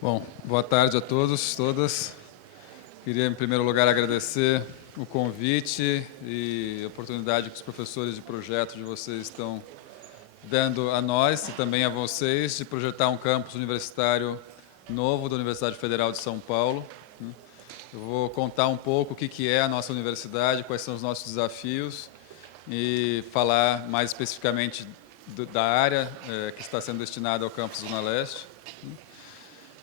Bom, boa tarde a todos, todas. Queria, em primeiro lugar, agradecer o convite e a oportunidade que os professores de projeto de vocês estão dando a nós e também a vocês de projetar um campus universitário novo da Universidade Federal de São Paulo. Eu vou contar um pouco o que é a nossa universidade, quais são os nossos desafios e falar mais especificamente da área que está sendo destinada ao campus Zona Leste.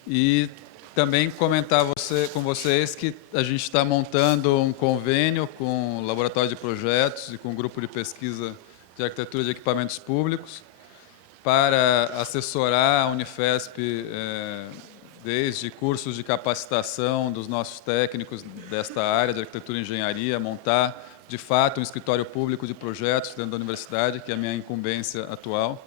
E também comentar com vocês que a gente está montando um convênio com o Laboratório de Projetos e com o Grupo de Pesquisa de Arquitetura de Equipamentos Públicos para assessorar a Unifesp desde cursos de capacitação dos nossos técnicos desta área de arquitetura e engenharia, montar, de fato, um escritório público de projetos dentro da universidade, que é a minha incumbência atual.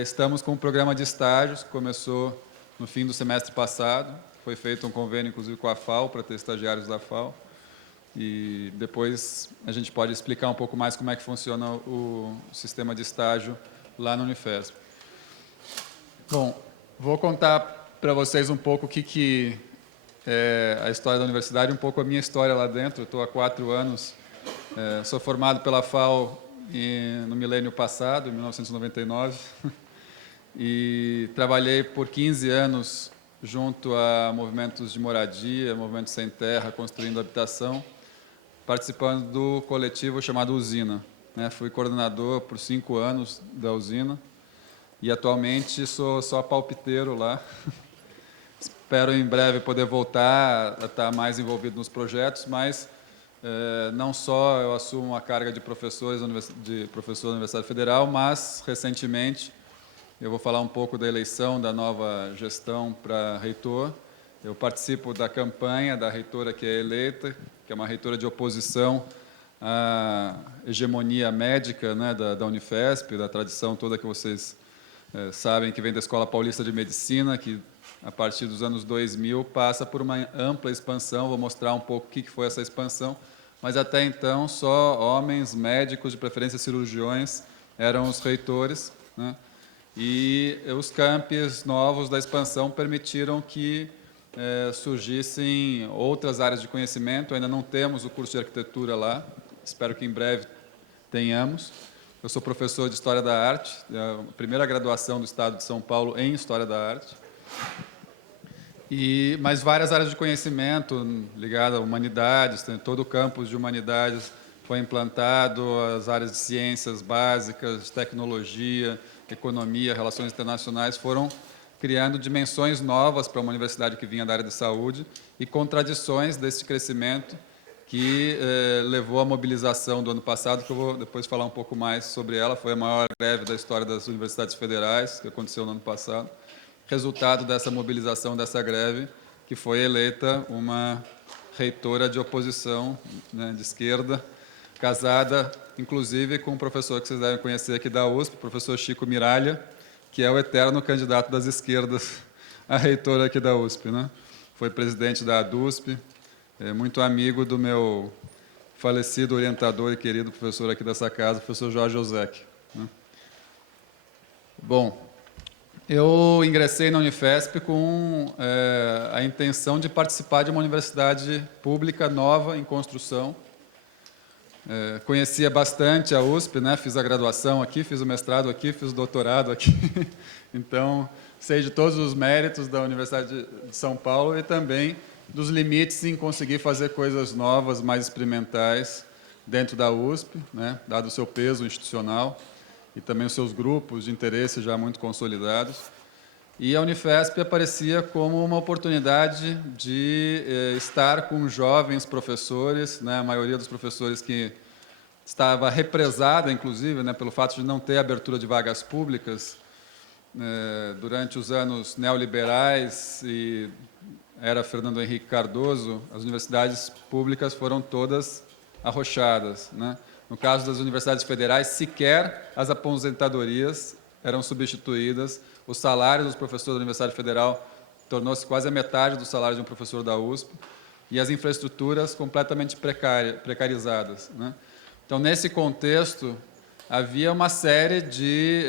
Estamos com um programa de estágios que começou no fim do semestre passado. Foi feito um convênio, inclusive, com a FAO, para ter estagiários da FAO. E depois a gente pode explicar um pouco mais como é que funciona o sistema de estágio lá no Unifesp. Bom, vou contar para vocês um pouco o que é a história da universidade, um pouco a minha história lá dentro. Eu estou há 4 anos, sou formado pela FAO no milênio passado, em 1999, e trabalhei por 15 anos junto a movimentos de moradia, movimentos sem terra, construindo habitação, participando do coletivo chamado Usina. Fui coordenador por 5 anos da Usina e atualmente sou só palpiteiro lá. Espero em breve poder voltar a estar mais envolvido nos projetos, mas não só eu assumo a carga de professor da Universidade Federal, mas recentemente eu vou falar um pouco da eleição da nova gestão para reitor. Eu participo da campanha da reitora que é eleita, que é uma reitora de oposição à hegemonia médica, né, da Unifesp, da tradição toda que vocês sabem, que vem da Escola Paulista de Medicina, que a partir dos anos 2000 passa por uma ampla expansão. Vou mostrar um pouco o que foi essa expansão, mas até então só homens médicos, de preferência cirurgiões, eram os reitores, né? E os campos novos da expansão permitiram que surgissem outras áreas de conhecimento. Ainda não temos o curso de arquitetura lá, espero que em breve tenhamos. Eu sou professor de História da Arte, a primeira graduação do Estado de São Paulo em História da Arte. Mas várias áreas de conhecimento ligadas a humanidades, todo o campus de humanidades foi implantado, as áreas de ciências básicas, tecnologia, economia, relações internacionais foram criando dimensões novas para uma universidade que vinha da área de saúde e contradições desse crescimento que levou à mobilização do ano passado, que eu vou depois falar um pouco mais sobre ela. Foi a maior greve da história das universidades federais, que aconteceu no ano passado. Resultado dessa mobilização, dessa greve, que foi eleita uma reitora de oposição, né, de esquerda, casada, inclusive, com um professor que vocês devem conhecer aqui da USP, o professor Chico Miralha, que é o eterno candidato das esquerdas a reitor aqui da USP, né? Foi presidente da ADUSP, muito amigo do meu falecido orientador e querido professor aqui dessa casa, o professor Jorge Ozek, né? Bom, eu ingressei na Unifesp com a intenção de participar de uma universidade pública nova em construção. Conhecia bastante a USP, né? Fiz a graduação aqui, fiz o mestrado aqui, fiz o doutorado aqui. Então, sei de todos os méritos da Universidade de São Paulo e também dos limites em conseguir fazer coisas novas, mais experimentais dentro da USP, né? Dado o seu peso institucional e também os seus grupos de interesse já muito consolidados. E a Unifesp aparecia como uma oportunidade de estar com jovens professores, né, a maioria dos professores que estava represada, inclusive, né, pelo fato de não ter abertura de vagas públicas durante os anos neoliberais e era Fernando Henrique Cardoso, as universidades públicas foram todas arrochadas, né? No caso das universidades federais, sequer as aposentadorias eram substituídas. O salário dos professores da Universidade Federal tornou-se quase a metade do salário de um professor da USP e as infraestruturas completamente precarizadas, né? Então, nesse contexto, havia uma série de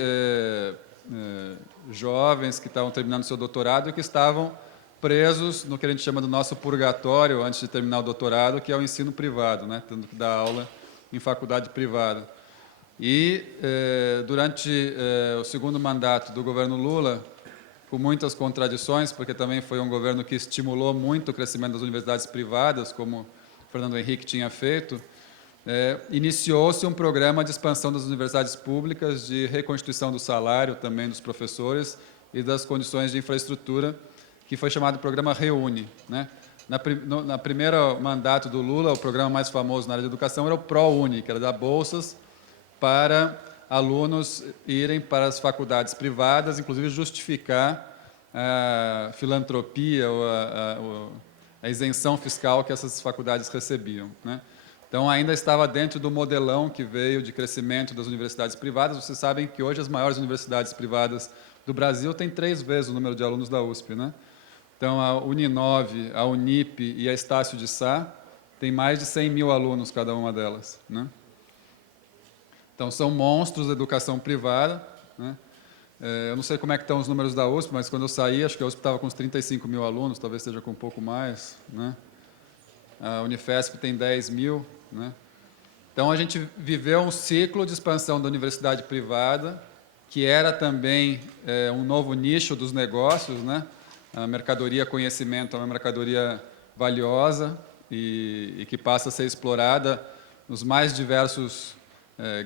jovens que estavam terminando seu doutorado e que estavam presos no que a gente chama do nosso purgatório antes de terminar o doutorado, que é o ensino privado, né? Tendo que dar aula em faculdade privada. E, durante o segundo mandato do governo Lula, com muitas contradições, porque também foi um governo que estimulou muito o crescimento das universidades privadas, como Fernando Henrique tinha feito, iniciou-se um programa de expansão das universidades públicas, de reconstituição do salário também dos professores e das condições de infraestrutura, que foi chamado de Programa Reúne, né? Na primeiro mandato do Lula, o programa mais famoso na área de educação era o ProUni, que era dar bolsas para alunos irem para as faculdades privadas, inclusive justificar a filantropia ou a isenção fiscal que essas faculdades recebiam, né? Então, ainda estava dentro do modelão que veio de crescimento das universidades privadas. Vocês sabem que hoje as maiores universidades privadas do Brasil têm 3 vezes o número de alunos da USP, né? Então, a Uninove, a Unip e a Estácio de Sá têm mais de 100 mil alunos cada uma delas, né? Então, são monstros da educação privada, né? Eu não sei como é que estão os números da USP, mas quando eu saí, acho que a USP estava com uns 35 mil alunos, talvez esteja com um pouco mais, né? A Unifesp tem 10 mil, né? Então, a gente viveu um ciclo de expansão da universidade privada, que era também um novo nicho dos negócios, né? A mercadoria conhecimento é uma mercadoria valiosa e que passa a ser explorada nos mais diversos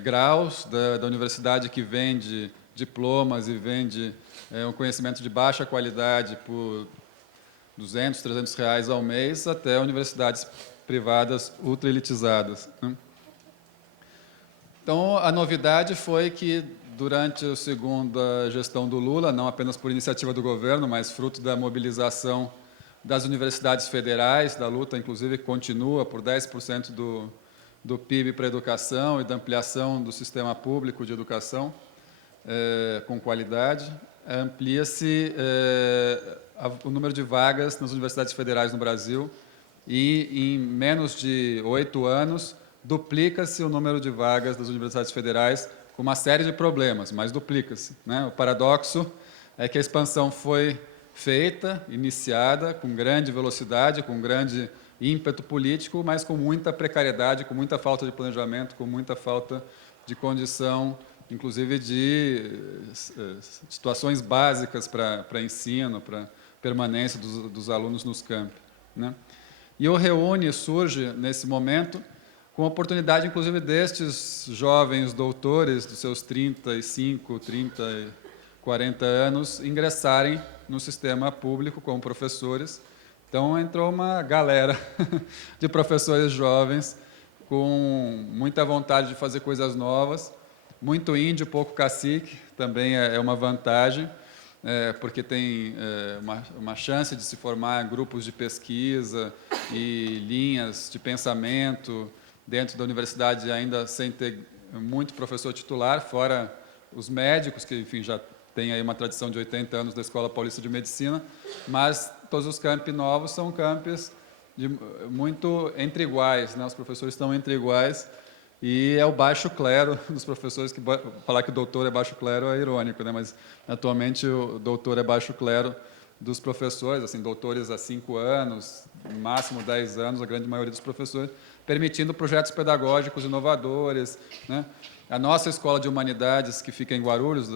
graus da universidade, que vende diplomas e vende um conhecimento de baixa qualidade por 200, 300 reais ao mês, até universidades privadas ultra elitizadas, né? Então, a novidade foi que, durante a segunda gestão do Lula, não apenas por iniciativa do governo, mas fruto da mobilização das universidades federais, da luta, inclusive, que continua por 10% do PIB para a educação e da ampliação do sistema público de educação com qualidade, amplia-se o número de vagas nas universidades federais no Brasil e, em menos de 8 anos, duplica-se o número de vagas das universidades federais, com uma série de problemas, mas duplica-se, né? O paradoxo é que a expansão foi feita, iniciada, com grande velocidade, com grande ímpeto político, mas com muita precariedade, com muita falta de planejamento, com muita falta de condição, inclusive de situações básicas para ensino, para permanência dos alunos nos campi, né? E o Reúne surge, nesse momento, com a oportunidade, inclusive, destes jovens doutores, dos seus 35, 30, 40 anos, ingressarem no sistema público como professores. Então, entrou uma galera de professores jovens com muita vontade de fazer coisas novas, muito índio, pouco cacique, também é uma vantagem, porque tem uma chance de se formar grupos de pesquisa e linhas de pensamento dentro da universidade, ainda sem ter muito professor titular, fora os médicos, que, enfim, já tem aí uma tradição de 80 anos da Escola Paulista de Medicina, mas todos os campi novos são campos muito entre iguais, né? Os professores estão entre iguais, e é o baixo clero dos professores, que falar que o doutor é baixo clero é irônico, né? Mas atualmente o doutor é baixo clero dos professores, assim, doutores há 5 anos, no máximo 10 anos, a grande maioria dos professores, permitindo projetos pedagógicos inovadores, né? A nossa Escola de Humanidades, que fica em Guarulhos,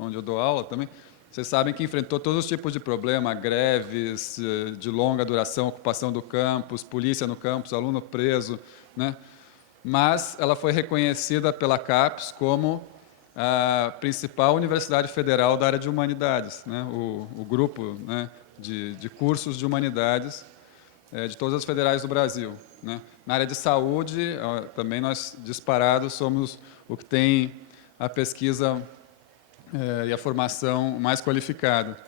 onde eu dou aula também, vocês sabem que enfrentou todos os tipos de problema, greves de longa duração, ocupação do campus, polícia no campus, aluno preso, né? Mas ela foi reconhecida pela CAPES como a principal universidade federal da área de humanidades, né? O grupo, né, de cursos de humanidades de todas as federais do Brasil, né? Na área de saúde, também nós, disparados, somos o que tem a pesquisa e a formação mais qualificada.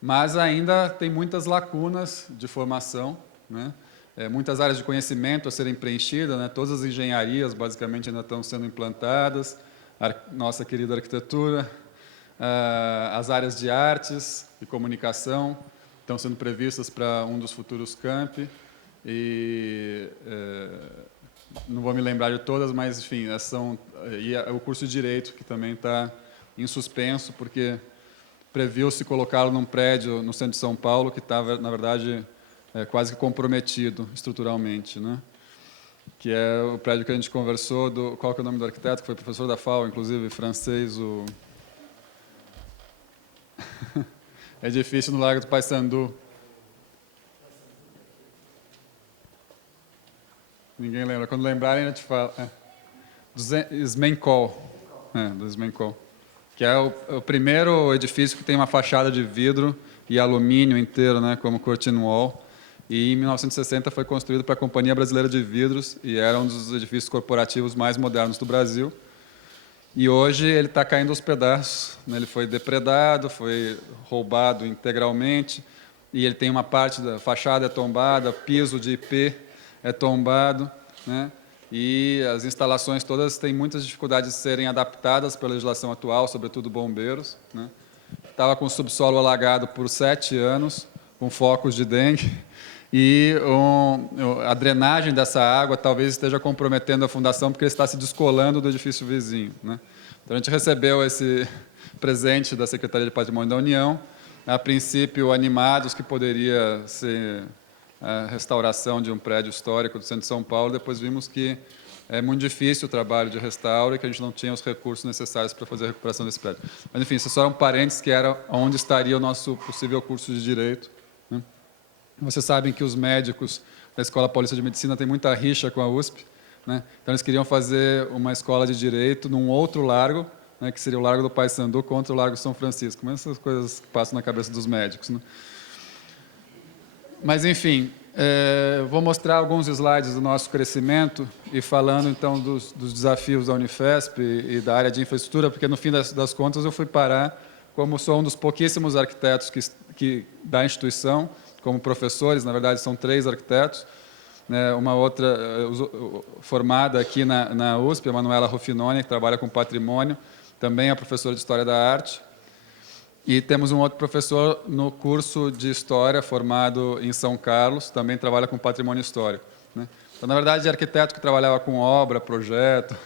Mas ainda tem muitas lacunas de formação, né? Muitas áreas de conhecimento a serem preenchidas, né? Todas as engenharias, basicamente, ainda estão sendo implantadas, a nossa querida arquitetura, as áreas de artes e comunicação estão sendo previstas para um dos futuros campi, e não vou me lembrar de todas, mas, enfim, o curso de Direito, que também está em suspenso, porque previu-se colocá-lo num prédio no centro de São Paulo que estava, na verdade, quase que comprometido estruturalmente, né? Que é o prédio que a gente conversou, qual que é o nome do arquiteto, que foi professor da FAO, inclusive, francês, o edifício no Largo do Paissandu. Ninguém lembra. Quando lembrarem, eu te falo. Do Smenkol. Do Smenkol. Que é o primeiro edifício que tem uma fachada de vidro e alumínio inteiro, né, como curtain wall. E em 1960 foi construído para a Companhia Brasileira de Vidros e era um dos edifícios corporativos mais modernos do Brasil. E hoje ele está caindo aos pedaços, né? Ele foi depredado, foi roubado integralmente, e ele tem uma parte da fachada é tombada, piso de IP é tombado, né? E as instalações todas têm muitas dificuldades de serem adaptadas pela legislação atual, sobretudo bombeiros, né? Estava com o subsolo alagado por 7 anos, com focos de dengue, e a drenagem dessa água talvez esteja comprometendo a fundação porque ele está se descolando do edifício vizinho, né? Então, a gente recebeu esse presente da Secretaria de Patrimônio da União, a princípio animados que poderia ser a restauração de um prédio histórico do centro de São Paulo, depois vimos que é muito difícil o trabalho de restauro e que a gente não tinha os recursos necessários para fazer a recuperação desse prédio. Mas, enfim, isso só é um parênteses que era onde estaria o nosso possível curso de Direito, né? Vocês sabem que os médicos da Escola Paulista de Medicina têm muita rixa com a USP, né? Então, eles queriam fazer uma escola de Direito num outro largo, né, que seria o Largo do Paissandu contra o Largo São Francisco. Mas essas coisas que passam na cabeça dos médicos, né? Mas, enfim, vou mostrar alguns slides do nosso crescimento e falando, então, dos desafios da Unifesp e da área de infraestrutura, porque, no fim das contas, eu fui parar, como sou um dos pouquíssimos arquitetos da instituição, como professores, na verdade, são 3 arquitetos, né, uma outra formada aqui na USP, a Manuela Ruffinoni, que trabalha com patrimônio, também é professora de História da Arte. E temos um outro professor no curso de História, formado em São Carlos, também trabalha com patrimônio histórico, né? Então, na verdade, arquiteto que trabalhava com obra, projeto,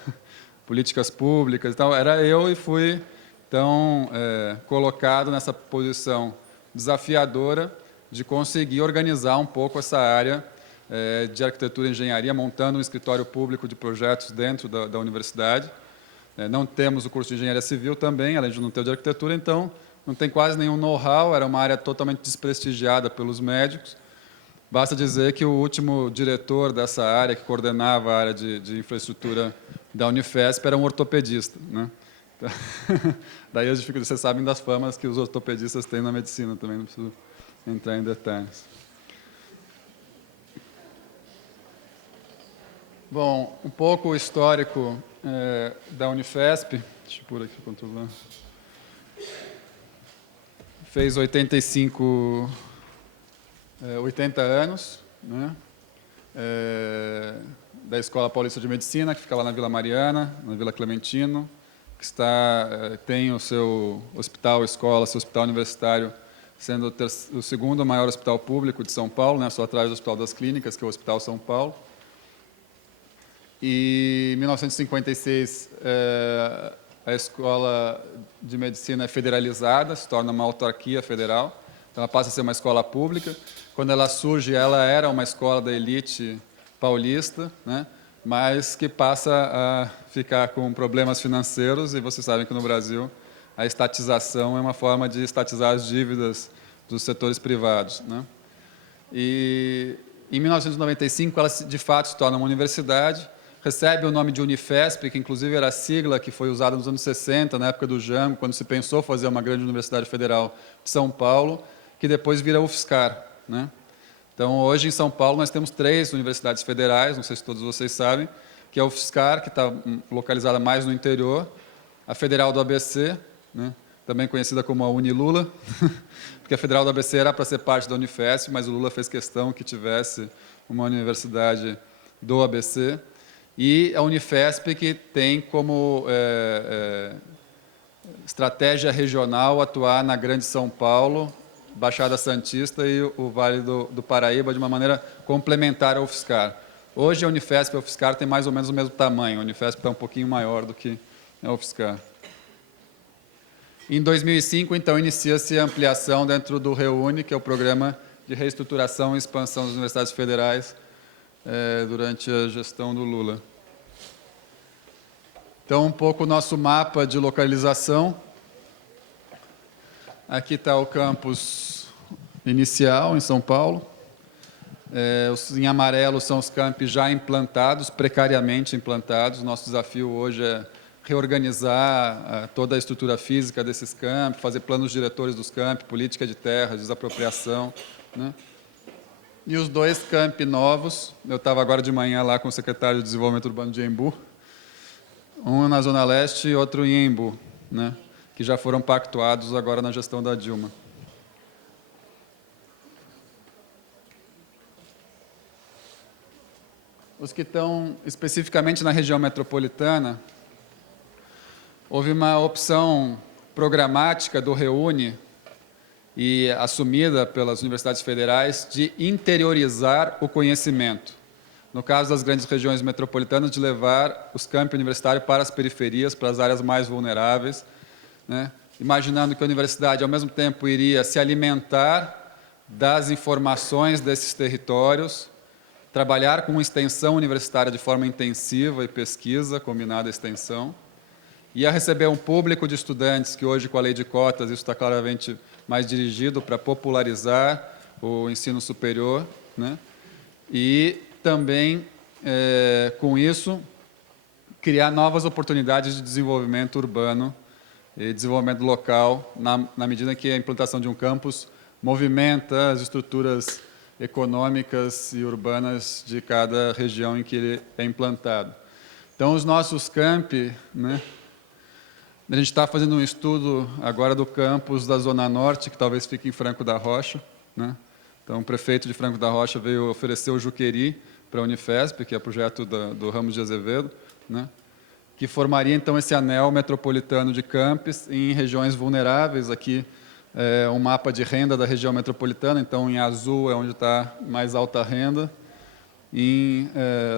políticas públicas. Então, era eu e fui, então, colocado nessa posição desafiadora de conseguir organizar um pouco essa área de arquitetura e engenharia, montando um escritório público de projetos dentro da universidade. Não temos o curso de engenharia civil também, além de não ter o de arquitetura, então não tem quase nenhum know-how, era uma área totalmente desprestigiada pelos médicos. Basta dizer que o último diretor dessa área, que coordenava a área de infraestrutura da Unifesp, era um ortopedista, né? Então, daí as dificuldades, vocês sabem das famas que os ortopedistas têm na medicina também, não preciso entrar em detalhes. Bom, um pouco o histórico da Unifesp. Deixa eu pôr aqui o controle. Fez 80 anos, né? Da Escola Paulista de Medicina, que fica lá na Vila Mariana, na Vila Clementino, que tem o seu hospital, escola, seu hospital universitário, sendo o segundo maior hospital público de São Paulo, né, só atrás do Hospital das Clínicas, que é o Hospital São Paulo. E em 1956, a Escola de Medicina é federalizada, se torna uma autarquia federal, então ela passa a ser uma escola pública. Quando ela surge, ela era uma escola da elite paulista, né, mas que passa a ficar com problemas financeiros, e vocês sabem que no Brasil a estatização é uma forma de estatizar as dívidas dos setores privados, né? E em 1995 ela de fato se torna uma universidade, recebe o nome de Unifesp, que inclusive era a sigla que foi usada nos anos 60, na época do Jango, quando se pensou fazer uma grande universidade federal de São Paulo, que depois vira UFSCar, né? Então, hoje em São Paulo nós temos 3 universidades federais, não sei se todos vocês sabem, que é a UFSCar, que está localizada mais no interior, a Federal do ABC, né, também conhecida como a Unilula, porque a Federal do ABC era para ser parte da Unifesp, mas o Lula fez questão que tivesse uma universidade do ABC, e a Unifesp, que tem como estratégia regional atuar na Grande São Paulo, Baixada Santista e o Vale do Paraíba de uma maneira complementar ao UFSCar. Hoje a Unifesp e a UFSCar têm mais ou menos o mesmo tamanho, a Unifesp está um pouquinho maior do que a UFSCar. Em 2005, então, inicia-se a ampliação dentro do REUNE, que é o Programa de Reestruturação e Expansão das Universidades Federais, durante a gestão do Lula. Então, um pouco o nosso mapa de localização. Aqui está o campus inicial, em São Paulo. Em amarelo são os campi já implantados, precariamente implantados. Nosso desafio hoje é reorganizar toda a estrutura física desses campi, fazer planos diretores dos campi, política de terras, desapropriação, né? E os dois campi novos, eu estava agora de manhã lá com o secretário de Desenvolvimento Urbano de Embu, um na Zona Leste e outro em Embu, né? Que já foram pactuados agora na gestão da Dilma. Os que estão especificamente na região metropolitana, houve uma opção programática do REUNE e assumida pelas universidades federais de interiorizar o conhecimento. No caso das grandes regiões metropolitanas, de levar os campi universitários para as periferias, para as áreas mais vulneráveis, né? Imaginando que a universidade, ao mesmo tempo, iria se alimentar das informações desses territórios, trabalhar com extensão universitária de forma intensiva e pesquisa, combinada à extensão, ia receber um público de estudantes que hoje, com a lei de cotas, isso está claramente mais dirigido para popularizar o ensino superior, né? E também, com isso, criar novas oportunidades de desenvolvimento urbano e desenvolvimento local, na medida que a implantação de um campus movimenta as estruturas econômicas e urbanas de cada região em que ele é implantado. Então, os nossos campi, né? A gente está fazendo um estudo agora do campus da Zona Norte, que talvez fique em Franco da Rocha, né? Então, o prefeito de Franco da Rocha veio oferecer o Juqueri para a Unifesp, que é o projeto do Ramos de Azevedo, né? Que formaria, então, esse anel metropolitano de campos em regiões vulneráveis. Aqui um mapa de renda da região metropolitana, então, em azul é onde está mais alta renda, em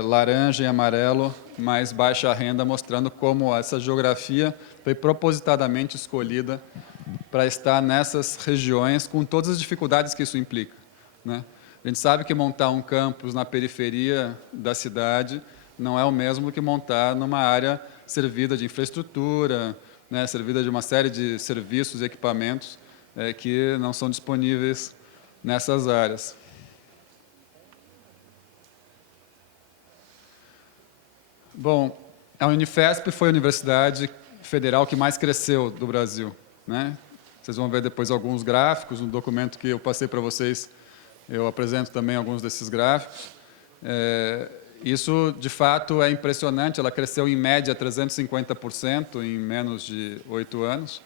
laranja e amarelo, mais baixa renda, mostrando como essa geografia foi propositadamente escolhida para estar nessas regiões, com todas as dificuldades que isso implica, né? A gente sabe que montar um campus na periferia da cidade não é o mesmo que montar numa área servida de infraestrutura, né, servida de uma série de serviços e equipamentos que não são disponíveis nessas áreas. Bom, a Unifesp foi a universidade federal que mais cresceu do Brasil, né? Vocês vão ver depois alguns gráficos, no documento que eu passei para vocês, eu apresento também alguns desses gráficos. Isso, de fato, é impressionante, ela cresceu em média 350% em menos de 8 anos,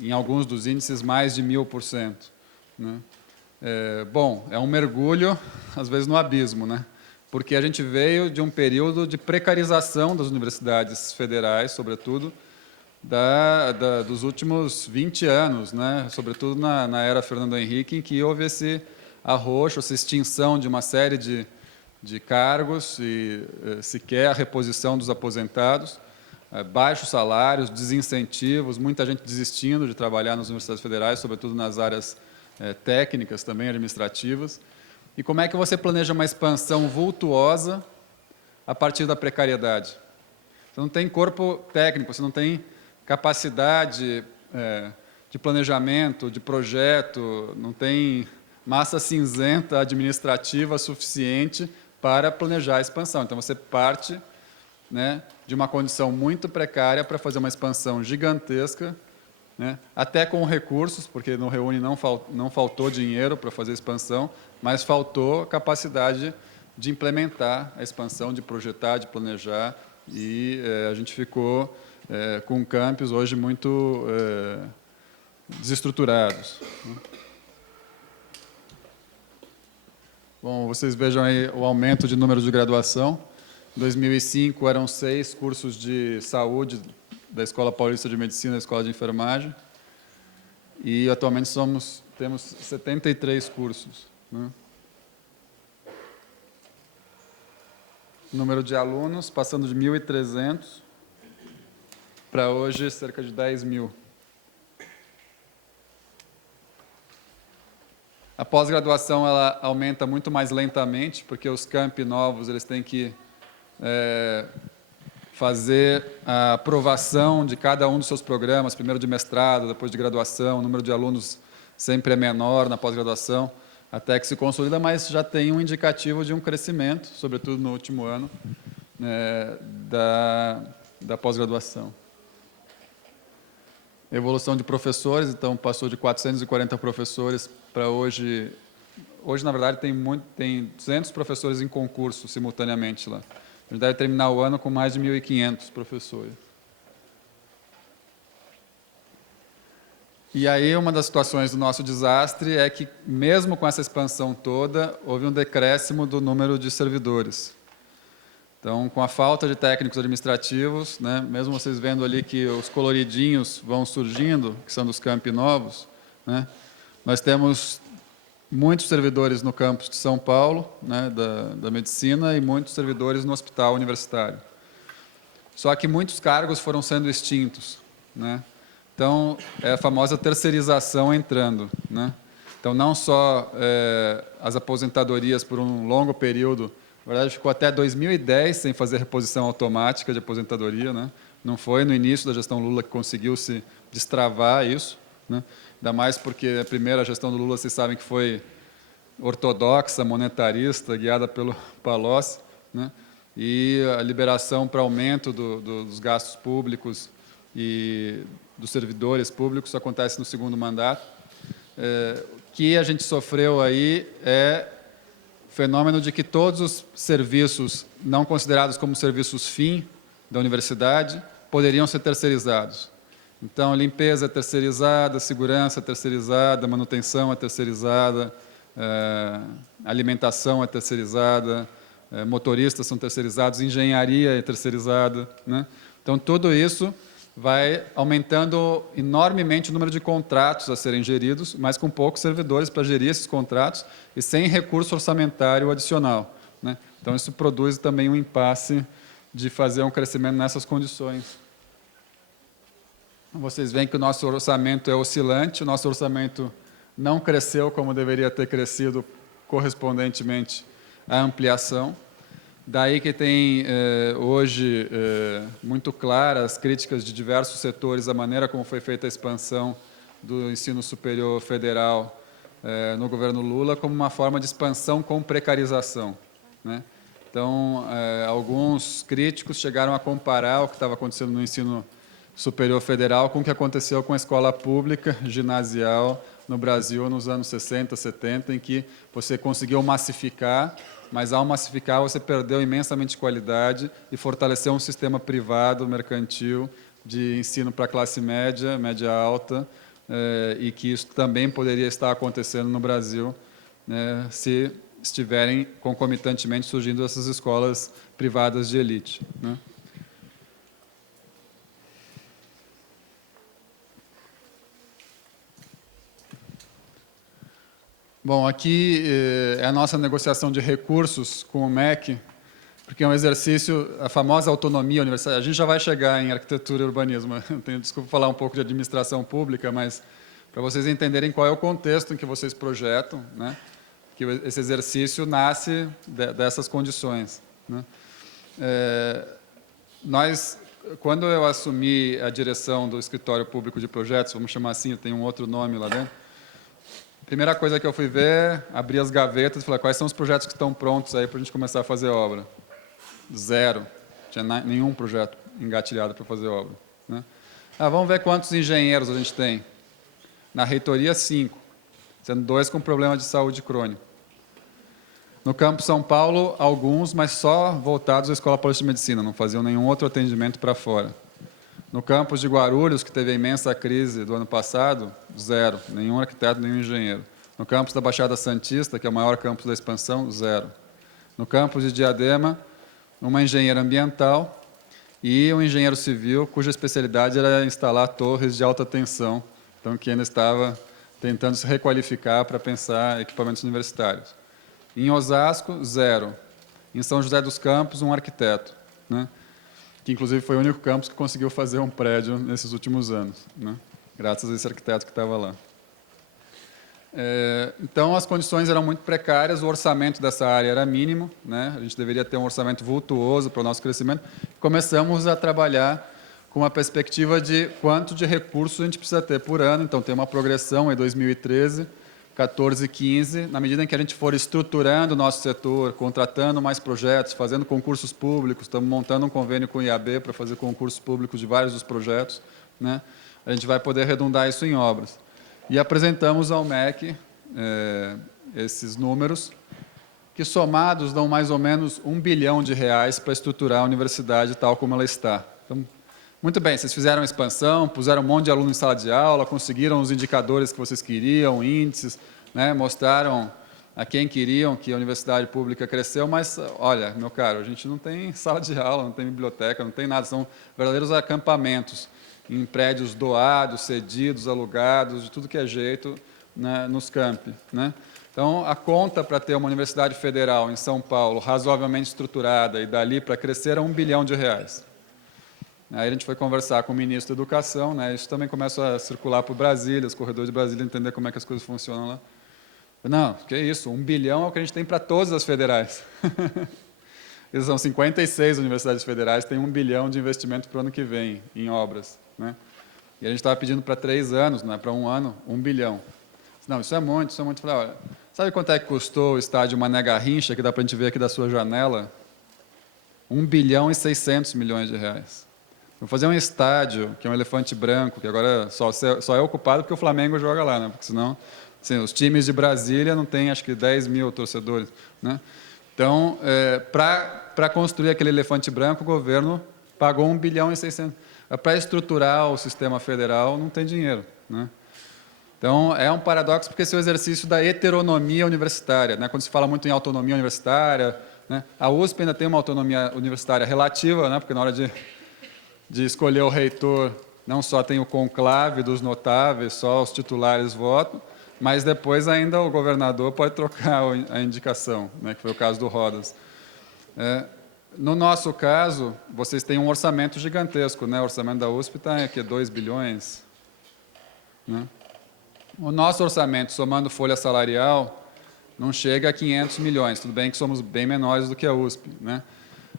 em alguns dos índices mais de 1000%, né? Bom, é um mergulho, às vezes, no abismo, né? Porque a gente veio de um período de precarização das universidades federais, sobretudo, dos últimos 20 anos, né? Sobretudo na era Fernando Henrique, em que houve esse arroxo, essa extinção de uma série de cargos e sequer a reposição dos aposentados, baixos salários, desincentivos, muita gente desistindo de trabalhar nas universidades federais, sobretudo nas áreas técnicas também, administrativas. E como é que você planeja uma expansão vultuosa a partir da precariedade? Você não tem corpo técnico, você não tem capacidade de planejamento, de projeto, não tem massa cinzenta administrativa suficiente para planejar a expansão. Então, você parte, né, de uma condição muito precária para fazer uma expansão gigantesca, né, até com recursos, porque no REUNE não faltou dinheiro para fazer a expansão, mas faltou capacidade de implementar a expansão, de projetar, de planejar, e a gente ficou com campos hoje muito desestruturados. Bom, vocês vejam aí o aumento de número de graduação. Em 2005 eram 6 cursos de saúde da Escola Paulista de Medicina e da Escola de Enfermagem, e atualmente temos 73 cursos, né? Número de alunos passando de 1.300 para hoje cerca de 10.000. A pós-graduação ela aumenta muito mais lentamente, porque os campi novos eles têm que fazer a aprovação de cada um dos seus programas, primeiro de mestrado, depois de graduação, o número de alunos sempre é menor na pós-graduação, até que se consolida, mas já tem um indicativo de um crescimento, sobretudo no último ano, da pós-graduação. Evolução de professores, então passou de 440 professores para hoje, na verdade tem 200 professores em concurso simultaneamente lá. A gente deve terminar o ano com mais de 1.500 professores. E aí uma das situações do nosso desastre é que, mesmo com essa expansão toda, houve um decréscimo do número de servidores. Então, com a falta de técnicos administrativos, né, mesmo vocês vendo ali que os coloridinhos vão surgindo, que são dos campi novos, né, nós temos muitos servidores no campus de São Paulo, né, da medicina, e muitos servidores no hospital universitário. Só que muitos cargos foram sendo extintos, né? Então, é a famosa terceirização entrando, né? Então, não só as aposentadorias por um longo período. Na verdade, ficou até 2010 sem fazer reposição automática de aposentadoria, né? Não foi no início da gestão Lula que conseguiu se destravar isso, né? Ainda mais porque a primeira gestão do Lula, vocês sabem que foi ortodoxa, monetarista, guiada pelo Palocci, né? E a liberação para aumento dos gastos públicos e dos servidores públicos acontece no segundo mandato. O que a gente sofreu aí é fenômeno de que todos os serviços não considerados como serviços fim da universidade poderiam ser terceirizados. Então, limpeza é terceirizada, segurança é terceirizada, manutenção é terceirizada, alimentação é terceirizada, motoristas são terceirizados, engenharia é terceirizada, né? Então, tudo isso vai aumentando enormemente o número de contratos a serem geridos, mas com poucos servidores para gerir esses contratos e sem recurso orçamentário adicional, né? Então, isso produz também um impasse de fazer um crescimento nessas condições. Vocês veem que o nosso orçamento é oscilante, o nosso orçamento não cresceu como deveria ter crescido correspondentemente à ampliação. Daí que tem hoje muito claras críticas de diversos setores à maneira como foi feita a expansão do ensino superior federal no governo Lula como uma forma de expansão com precarização, né? Então, alguns críticos chegaram a comparar o que estava acontecendo no ensino superior federal com o que aconteceu com a escola pública ginasial no Brasil nos anos 60, 70, em que você conseguiu massificar, mas ao massificar você perdeu imensamente qualidade e fortaleceu um sistema privado, mercantil, de ensino para a classe média, média alta, e que isso também poderia estar acontecendo no Brasil, né, se estiverem concomitantemente surgindo essas escolas privadas de elite, né? Bom, aqui é a nossa negociação de recursos com o MEC, porque é um exercício, a famosa autonomia universitária. A gente já vai chegar em arquitetura e urbanismo. Desculpa falar um pouco de administração pública, mas para vocês entenderem qual é o contexto em que vocês projetam, né, que esse exercício nasce dessas condições, né. Quando eu assumi a direção do Escritório Público de Projetos, vamos chamar assim, tem um outro nome lá dentro, a primeira coisa que eu fui ver, abri as gavetas e falei, quais são os projetos que estão prontos aí para a gente começar a fazer obra? Zero. Não tinha nenhum projeto engatilhado para fazer obra, né? Vamos ver quantos engenheiros a gente tem. Na reitoria, 5, sendo 2 com problema de saúde crônico. No campus São Paulo, alguns, mas só voltados à Escola Paulista de Medicina, não faziam nenhum outro atendimento para fora. No campus de Guarulhos, que teve a imensa crise do ano passado, 0, nenhum arquiteto, nenhum engenheiro. No campus da Baixada Santista, que é o maior campus da expansão, 0. No campus de Diadema, uma engenheira ambiental e um engenheiro civil, cuja especialidade era instalar torres de alta tensão, então que ainda estava tentando se requalificar para pensar equipamentos universitários. Em Osasco, 0. Em São José dos Campos, um arquiteto, né, que inclusive foi o único campus que conseguiu fazer um prédio nesses últimos anos, né, graças a esse arquiteto que estava lá. Então, as condições eram muito precárias, o orçamento dessa área era mínimo, né? A gente deveria ter um orçamento vultuoso para o nosso crescimento. Começamos a trabalhar com a perspectiva de quanto de recursos a gente precisa ter por ano. Então, tem uma progressão em 2013, 14 e 15. Na medida em que a gente for estruturando o nosso setor, contratando mais projetos, fazendo concursos públicos, estamos montando um convênio com o IAB para fazer concursos públicos de vários dos projetos, né? A gente vai poder arredondar isso em obras. E apresentamos ao MEC esses números, que somados dão mais ou menos R$ 1 bilhão para estruturar a universidade tal como ela está. Então, muito bem, vocês fizeram a expansão, puseram um monte de alunos em sala de aula, conseguiram os indicadores que vocês queriam, índices, né, mostraram a quem queriam que a universidade pública cresceu, mas, olha, meu caro, a gente não tem sala de aula, não tem biblioteca, não tem nada, são verdadeiros acampamentos em prédios doados, cedidos, alugados, de tudo que é jeito, né, nos campi, né? Então, a conta para ter uma universidade federal em São Paulo razoavelmente estruturada e dali para crescer é R$ 1 bilhão. Aí a gente foi conversar com o ministro da Educação, né? Isso também começa a circular por Brasília, os corredores de Brasília, entender como é que as coisas funcionam lá. Não, que isso, 1 bilhão é o que a gente tem para todas as federais. São 56 universidades federais, tem 1 bilhão de investimento para o ano que vem em obras, né? E a gente estava pedindo para 3 anos, né, para um ano, 1 bilhão. Não, isso é muito, isso é muito. Falei, olha, sabe quanto é que custou o estádio Mané Garrincha, que dá para a gente ver aqui da sua janela? 1 bilhão e 600 milhões de reais. Vou fazer um estádio, que é um elefante branco, que agora só é ocupado porque o Flamengo joga lá, né? Porque senão, assim, os times de Brasília não têm, acho que 10 mil torcedores, né? Então, para construir aquele elefante branco, o governo pagou 1 bilhão e 600. Para estruturar o sistema federal, não tem dinheiro, né? Então, é um paradoxo, porque esse é o exercício da heteronomia universitária, né? Quando se fala muito em autonomia universitária, né? A USP ainda tem uma autonomia universitária relativa, né? Porque na hora de escolher o reitor, não só tem o conclave dos notáveis, só os titulares votam, mas depois ainda o governador pode trocar a indicação, né? Que foi o caso do Rodas. No nosso caso, vocês têm um orçamento gigantesco, né? O orçamento da USP está aqui, 2 bilhões. Né? O nosso orçamento, somando folha salarial, não chega a 500 milhões. Tudo bem que somos bem menores do que a USP, né?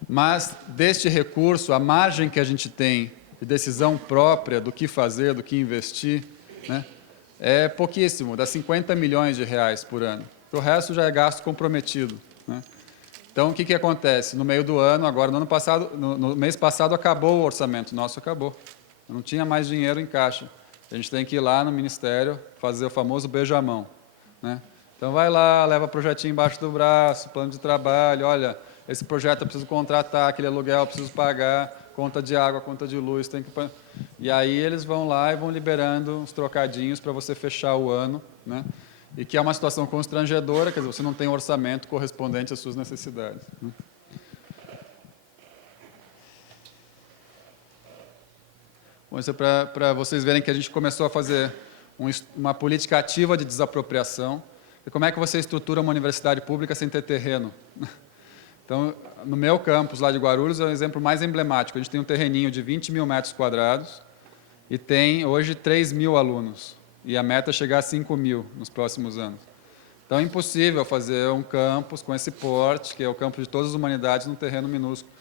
Mas, deste recurso, a margem que a gente tem de decisão própria do que fazer, do que investir, né, é pouquíssimo, dá 50 milhões de reais por ano. O resto já é gasto comprometido, né? Então, o que acontece? No meio do ano, agora, no ano passado, no mês passado, acabou o orçamento nosso, acabou. Não tinha mais dinheiro em caixa. A gente tem que ir lá no Ministério fazer o famoso beijamão, né? Então, vai lá, leva projetinho embaixo do braço, plano de trabalho, olha, esse projeto eu preciso contratar, aquele aluguel eu preciso pagar, conta de água, conta de luz, tem que... E aí eles vão lá e vão liberando uns trocadinhos para você fechar o ano, né? E que é uma situação constrangedora, quer dizer, você não tem um orçamento correspondente às suas necessidades, né? Bom, isso é para vocês verem que a gente começou a fazer uma política ativa de desapropriação. E como é que você estrutura uma universidade pública sem ter terreno? Então, no meu campus lá de Guarulhos é o exemplo mais emblemático. A gente tem um terreninho de 20 mil metros quadrados e tem hoje 3 mil alunos. E a meta é chegar a 5 mil nos próximos anos. Então, é impossível fazer um campus com esse porte, que é o campus de todas as humanidades, num terreno minúsculo.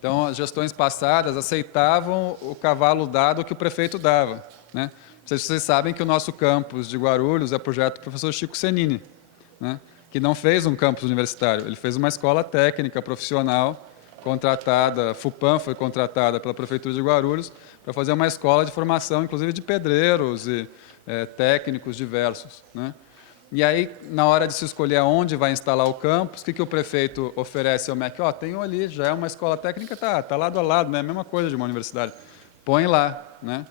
Então, as gestões passadas aceitavam o cavalo dado que o prefeito dava, né? Vocês sabem que o nosso campus de Guarulhos é projeto do professor Chico Senini, né? Que não fez um campus universitário, ele fez uma escola técnica profissional contratada, a FUPAM foi contratada pela Prefeitura de Guarulhos para fazer uma escola de formação, inclusive de pedreiros e técnicos diversos, né? E aí, na hora de se escolher aonde vai instalar o campus, o que o prefeito oferece ao MEC? Tem um ali, já é uma escola técnica, tá lado a lado, né? A mesma coisa de uma universidade. Põe lá, né?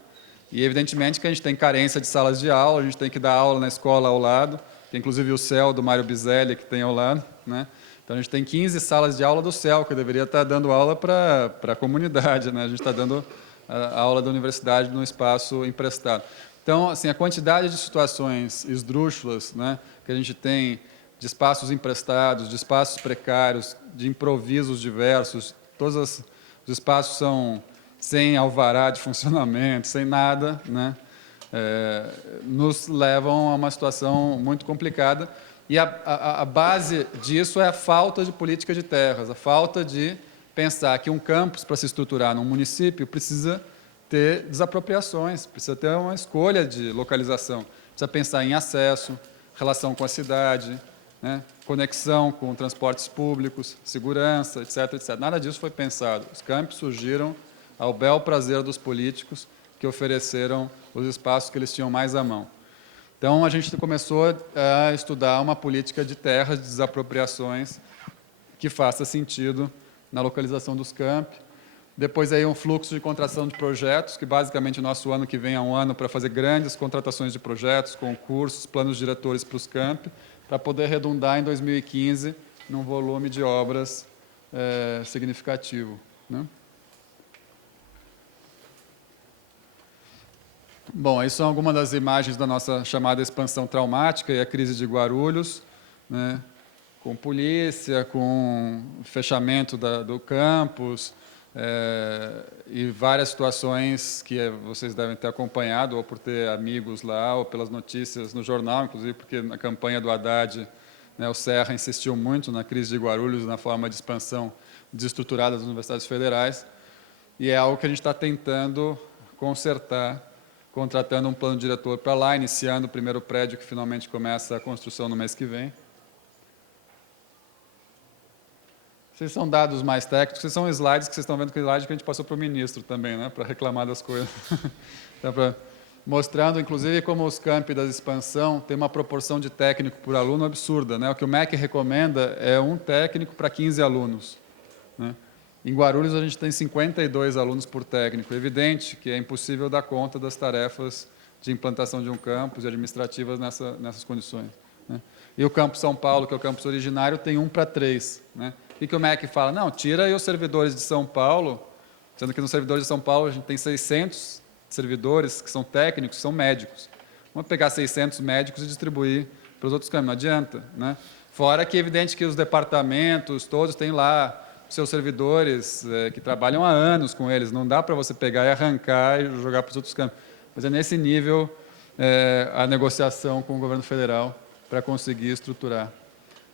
E, evidentemente, que a gente tem carência de salas de aula, a gente tem que dar aula na escola ao lado, que inclusive o CEL do Mário Biselli, que tem ao lado, né? Então, a gente tem 15 salas de aula do CEL, que deveria estar dando aula para a comunidade, né? A gente está dando a aula da universidade no espaço emprestado. Então, assim, a quantidade de situações esdrúxulas, né, que a gente tem de espaços emprestados, de espaços precários, de improvisos diversos, todos os espaços são sem alvará de funcionamento, sem nada, né? nos levam a uma situação muito complicada. E a base disso é a falta de política de terras, a falta de pensar que um campus, para se estruturar num município, precisa ter desapropriações, precisa ter uma escolha de localização, precisa pensar em acesso, relação com a cidade, né, conexão com transportes públicos, segurança, etc, etc. Nada disso foi pensado. Os campos surgiram ao bel prazer dos políticos que ofereceram os espaços que eles tinham mais à mão. Então, a gente começou a estudar uma política de terras, de desapropriações, que faça sentido na localização dos campi. Depois, aí, um fluxo de contratação de projetos, que basicamente o nosso ano que vem é um ano para fazer grandes contratações de projetos, concursos, planos diretores para os campi, para poder redundar em 2015 num volume de obras significativo, né? Bom, aí são algumas das imagens da nossa chamada expansão traumática e a crise de Guarulhos, né, com polícia, com fechamento do campus, e várias situações que vocês devem ter acompanhado, ou por ter amigos lá, ou pelas notícias no jornal, inclusive porque na campanha do Haddad, né, o Serra insistiu muito na crise de Guarulhos, na forma de expansão desestruturada das universidades federais, e é algo que a gente está tentando consertar, contratando um plano diretor para lá, iniciando o primeiro prédio que finalmente começa a construção no mês que vem. Esses são dados mais técnicos, esses são slides que vocês estão vendo, que slide que a gente passou para o ministro também, né, para reclamar das coisas. Então, mostrando, inclusive, como os campi da expansão têm uma proporção de técnico por aluno absurda, né? O que o MEC recomenda é um técnico para 15 alunos, né? Em Guarulhos, a gente tem 52 alunos por técnico. É evidente que é impossível dar conta das tarefas de implantação de um campus e administrativas nessas condições, né? E o campus São Paulo, que é o campus originário, tem 1 para 3, né? O que o MEC fala? Não, tira aí os servidores de São Paulo, sendo que nos servidores de São Paulo a gente tem 600 servidores que são técnicos, que são médicos. Vamos pegar 600 médicos e distribuir para os outros campos, não adianta, né? Fora que é evidente que os departamentos todos têm lá seus servidores que trabalham há anos com eles, não dá para você pegar e arrancar e jogar para os outros campos. Mas é nesse nível a negociação com o governo federal para conseguir estruturar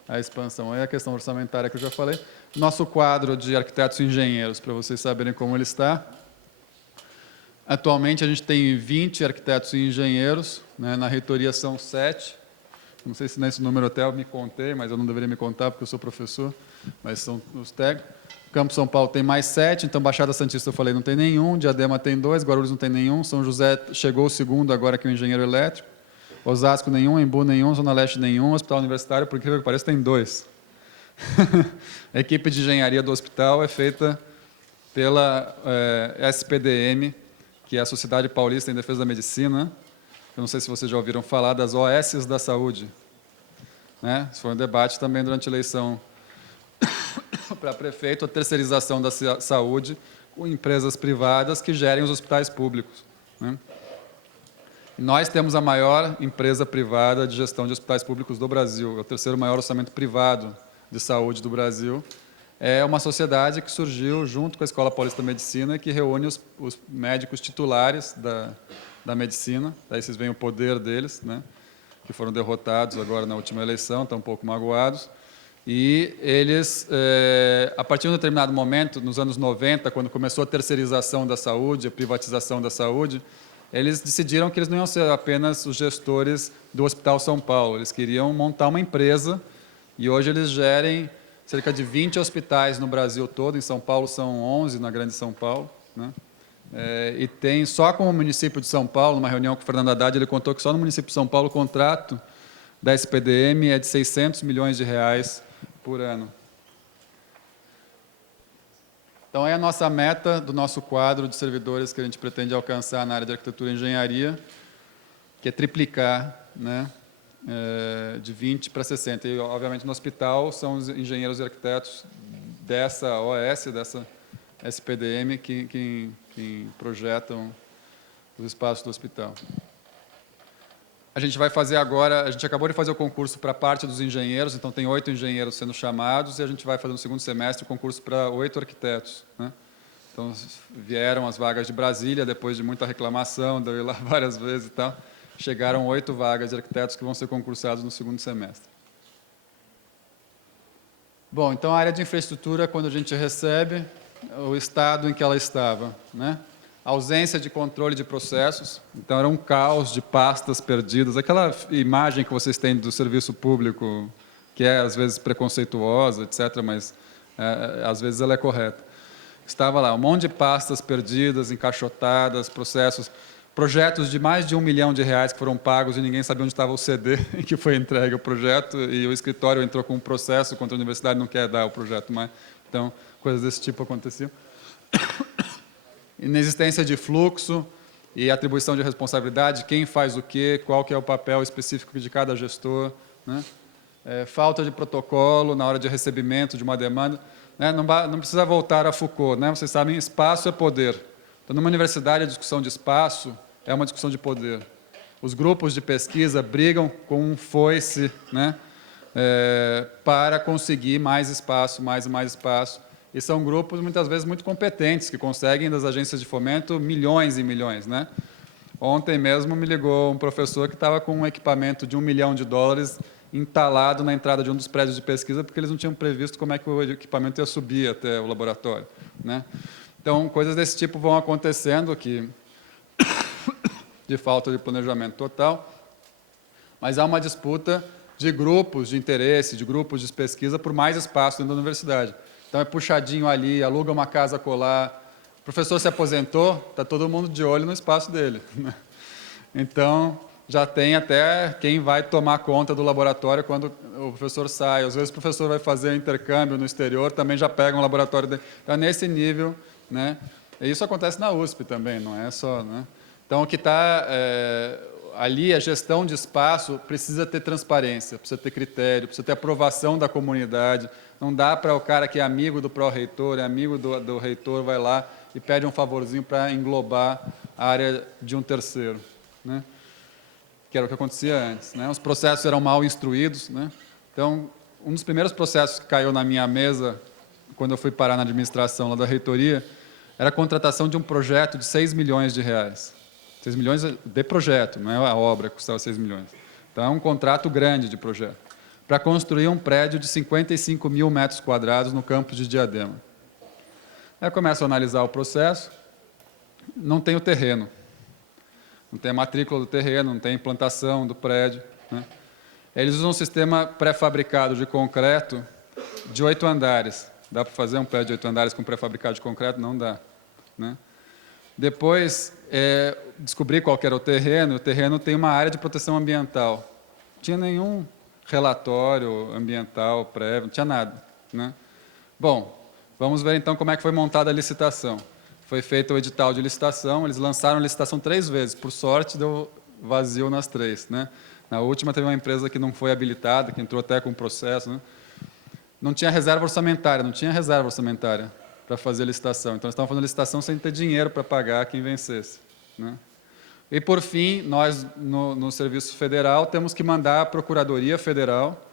a expansão. Aí a questão orçamentária que eu já falei. Nosso quadro de arquitetos e engenheiros, para vocês saberem como ele está. Atualmente, a gente tem 20 arquitetos e engenheiros, né? Na reitoria são 7. Não sei se nesse número até eu me contei, mas eu não deveria me contar porque eu sou professor, mas são os técnicos. Campo São Paulo tem mais 7, então Baixada Santista eu falei não tem nenhum, Diadema tem 2, Guarulhos não tem nenhum, São José chegou o segundo agora que é o engenheiro elétrico, Osasco nenhum, Embu nenhum, Zona Leste nenhum, Hospital Universitário, por incrível que pareça, tem 2. A equipe de engenharia do hospital é feita pela SPDM, que é a Sociedade Paulista em Defesa da Medicina. Eu não sei se vocês já ouviram falar das OS da saúde, né? Isso foi um debate também durante a eleição para prefeito, a terceirização da saúde com empresas privadas que gerem os hospitais públicos, né? Nós temos a maior empresa privada de gestão de hospitais públicos do Brasil, é o terceiro maior orçamento privado de saúde do Brasil. É uma sociedade que surgiu junto com a Escola Paulista de Medicina, que reúne os médicos titulares da medicina. Daí vocês veem o poder deles, né, que foram derrotados agora na última eleição, estão um pouco magoados. E eles, a partir de um determinado momento, nos anos 90, quando começou a terceirização da saúde, a privatização da saúde, eles decidiram que eles não iam ser apenas os gestores do Hospital São Paulo, eles queriam montar uma empresa, e hoje eles gerem cerca de 20 hospitais no Brasil todo, em São Paulo são 11, na Grande São Paulo, né? E tem, só com o município de São Paulo, numa reunião com o Fernando Haddad, ele contou que só no município de São Paulo o contrato da SPDM é de 600 milhões de reais por ano. Então, é a nossa meta do nosso quadro de servidores que a gente pretende alcançar na área de arquitetura e engenharia, que é triplicar, né, de 20 para 60. E, obviamente, no hospital são os engenheiros e arquitetos dessa OS, dessa SPDM, que projetam os espaços do hospital. A gente vai fazer agora, a gente acabou de fazer o concurso para a parte dos engenheiros, então tem 8 engenheiros sendo chamados, e a gente vai fazer no segundo semestre o concurso para 8 arquitetos, né? Então, vieram as vagas de Brasília, depois de muita reclamação, de eu ir lá várias vezes e tal, chegaram 8 vagas de arquitetos que vão ser concursados no segundo semestre. Bom, então a área de infraestrutura, quando a gente recebe, o estado em que ela estava, né? Ausência de controle de processos, então era um caos de pastas perdidas, aquela imagem que vocês têm do serviço público, que é às vezes preconceituosa, etc., mas às vezes ela é correta. Estava lá um monte de pastas perdidas, encaixotadas, projetos de mais de R$1 milhão que foram pagos e ninguém sabia onde estava o CD em que foi entregue o projeto, e o escritório entrou com um processo contra a universidade, não quer dar o projeto mais. Então, coisas desse tipo aconteciam. Inexistência de fluxo e atribuição de responsabilidade, quem faz o quê, qual que é o papel específico de cada gestor, né? Falta de protocolo na hora de recebimento de uma demanda. Né? Não precisa voltar a Foucault, né? Vocês sabem, espaço é poder. Então, numa universidade, a discussão de espaço é uma discussão de poder. Os grupos de pesquisa brigam com um foice, né? Para conseguir mais espaço, mais e mais espaço. E são grupos, muitas vezes, muito competentes, que conseguem, das agências de fomento, milhões e milhões. Né? Ontem mesmo me ligou um professor que estava com um equipamento de $1 milhão entalado na entrada de um dos prédios de pesquisa, porque eles não tinham previsto como é que o equipamento ia subir até o laboratório. Né? Então, coisas desse tipo vão acontecendo aqui, de falta de planejamento total, mas há uma disputa de grupos de interesse, de grupos de pesquisa por mais espaço dentro da universidade. Então, é puxadinho ali, aluga uma casa colar. O professor se aposentou, está todo mundo de olho no espaço dele. Né? Então, já tem até quem vai tomar conta do laboratório quando o professor sai. Às vezes, o professor vai fazer intercâmbio no exterior, também já pega um laboratório dele. Então, é nesse nível. Né? E isso acontece na USP também, não é só... Né? Então, o que está ali, a gestão de espaço, precisa ter transparência, precisa ter critério, precisa ter aprovação da comunidade. Não dá para o cara que é amigo do pró-reitor, é amigo do reitor, vai lá e pede um favorzinho para englobar a área de um terceiro. Né? Que era o que acontecia antes. Né? Os processos eram mal instruídos. Né? Então, um dos primeiros processos que caiu na minha mesa, quando eu fui parar na administração lá da reitoria, era a contratação de um projeto de R$6 milhões. 6 milhões de projeto, não é a obra que custava 6 milhões. Então, é um contrato grande de projeto, para construir um prédio de 55 mil metros quadrados no campus de Diadema. Aí eu começo a analisar o processo, não tem o terreno, não tem a matrícula do terreno, não tem a implantação do prédio. Né? Eles usam um sistema pré-fabricado de concreto de 8 andares. Dá para fazer um prédio de 8 andares com pré-fabricado de concreto? Não dá. Né? Depois, descobri qual era o terreno tem uma área de proteção ambiental. Não tinha nenhum relatório ambiental prévio, não tinha nada. Né? Bom, vamos ver então como é que foi montada a licitação. Foi feito o edital de licitação, eles lançaram a licitação 3 vezes, por sorte deu vazio nas 3. Né? Na última teve uma empresa que não foi habilitada, que entrou até com processo. Né? Não tinha reserva orçamentária, para fazer a licitação. Então, eles estavam fazendo licitação sem ter dinheiro para pagar quem vencesse. Né? E, por fim, nós, no Serviço Federal, temos que mandar à Procuradoria Federal,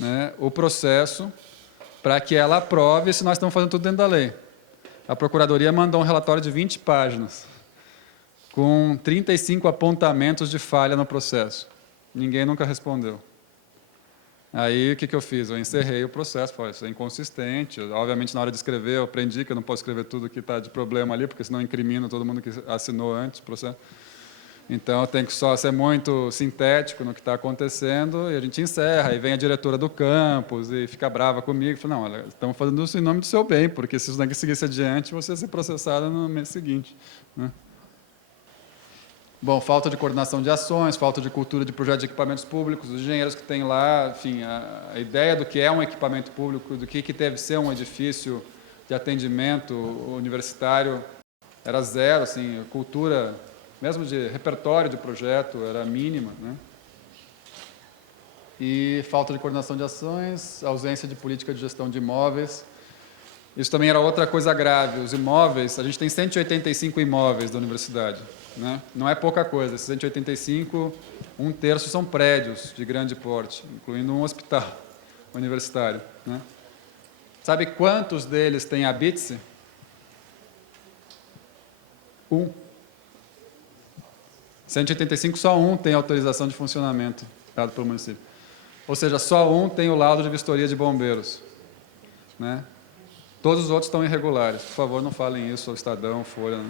né, o processo para que ela aprove se nós estamos fazendo tudo dentro da lei. A Procuradoria mandou um relatório de 20 páginas, com 35 apontamentos de falha no processo. Ninguém nunca respondeu. Aí, o que eu fiz? Eu encerrei o processo, falei, isso é inconsistente. Obviamente, na hora de escrever, eu aprendi que eu não posso escrever tudo que está de problema ali, porque senão incrimino todo mundo que assinou antes o processo. Então, eu tenho que só ser muito sintético no que está acontecendo, e a gente encerra, aí vem a diretora do campus e fica brava comigo, e fala, não, olha, estamos fazendo isso em nome do seu bem, porque se isso daqui seguisse adiante, você ia ser processado no mês seguinte. Né? Bom, falta de coordenação de ações, falta de cultura de projetos de equipamentos públicos, os engenheiros que têm lá, enfim, a ideia do que é um equipamento público, do que deve ser um edifício de atendimento universitário, era zero, assim, a cultura, mesmo de repertório de projeto, era mínima. Né? E falta de coordenação de ações, ausência de política de gestão de imóveis. Isso também era outra coisa grave, os imóveis, a gente tem 185 imóveis da universidade. Né? Não é pouca coisa, esses 185, 1/3 são prédios de grande porte, incluindo um hospital universitário. Né? Sabe quantos deles têm a BITSE? Um. 185, só um tem autorização de funcionamento dado pelo município. Ou seja, só um tem o laudo de vistoria de bombeiros, né? Todos os outros estão irregulares. Por favor, não falem isso ao Estadão, Folha. O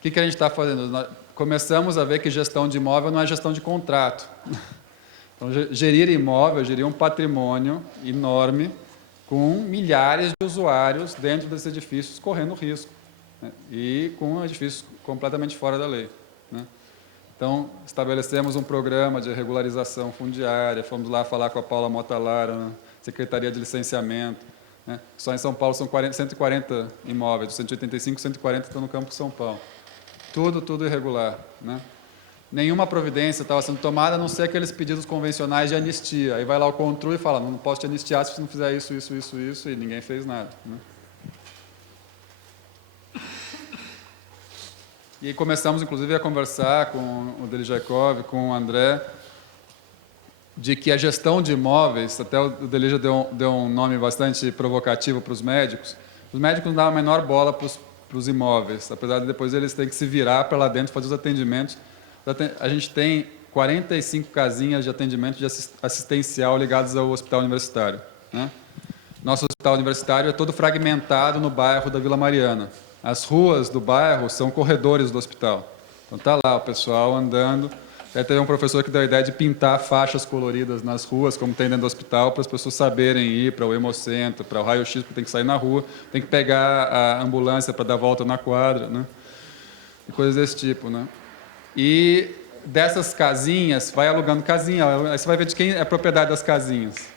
que a gente está fazendo? Nós começamos a ver que gestão de imóvel não é gestão de contrato. Então, gerir imóvel, gerir um patrimônio enorme com milhares de usuários dentro desses edifícios correndo risco, né? E com edifícios completamente fora da lei, né? Então, estabelecemos um programa de regularização fundiária, fomos lá falar com a Paula Motalara, na Secretaria de Licenciamento, né? Só em São Paulo são 140 imóveis, de 185, 140 estão no campo de São Paulo. Tudo irregular, né? Nenhuma providência estava sendo tomada, a não ser aqueles pedidos convencionais de anistia. Aí vai lá o CONTRU e fala, não posso te anistiar se você não fizer isso, e ninguém fez nada, né? E começamos, inclusive, a conversar com o Delijakov, com o André, de que a gestão de imóveis, até o Delija deu um nome bastante provocativo para os médicos não dão a menor bola para os imóveis, apesar de depois eles terem que se virar para lá dentro fazer os atendimentos. A gente tem 45 casinhas de atendimento de assistencial ligadas ao hospital universitário, né? Nosso hospital universitário é todo fragmentado no bairro da Vila Mariana. As ruas do bairro são corredores do hospital. Então está lá o pessoal andando. Aí teve um professor que deu a ideia de pintar faixas coloridas nas ruas, como tem dentro do hospital, para as pessoas saberem ir para o hemocentro, para o raio-x, porque tem que sair na rua, tem que pegar a ambulância para dar volta na quadra, né? E coisas desse tipo, né? E dessas casinhas, vai alugando casinha, aí você vai ver de quem é propriedade das casinhas.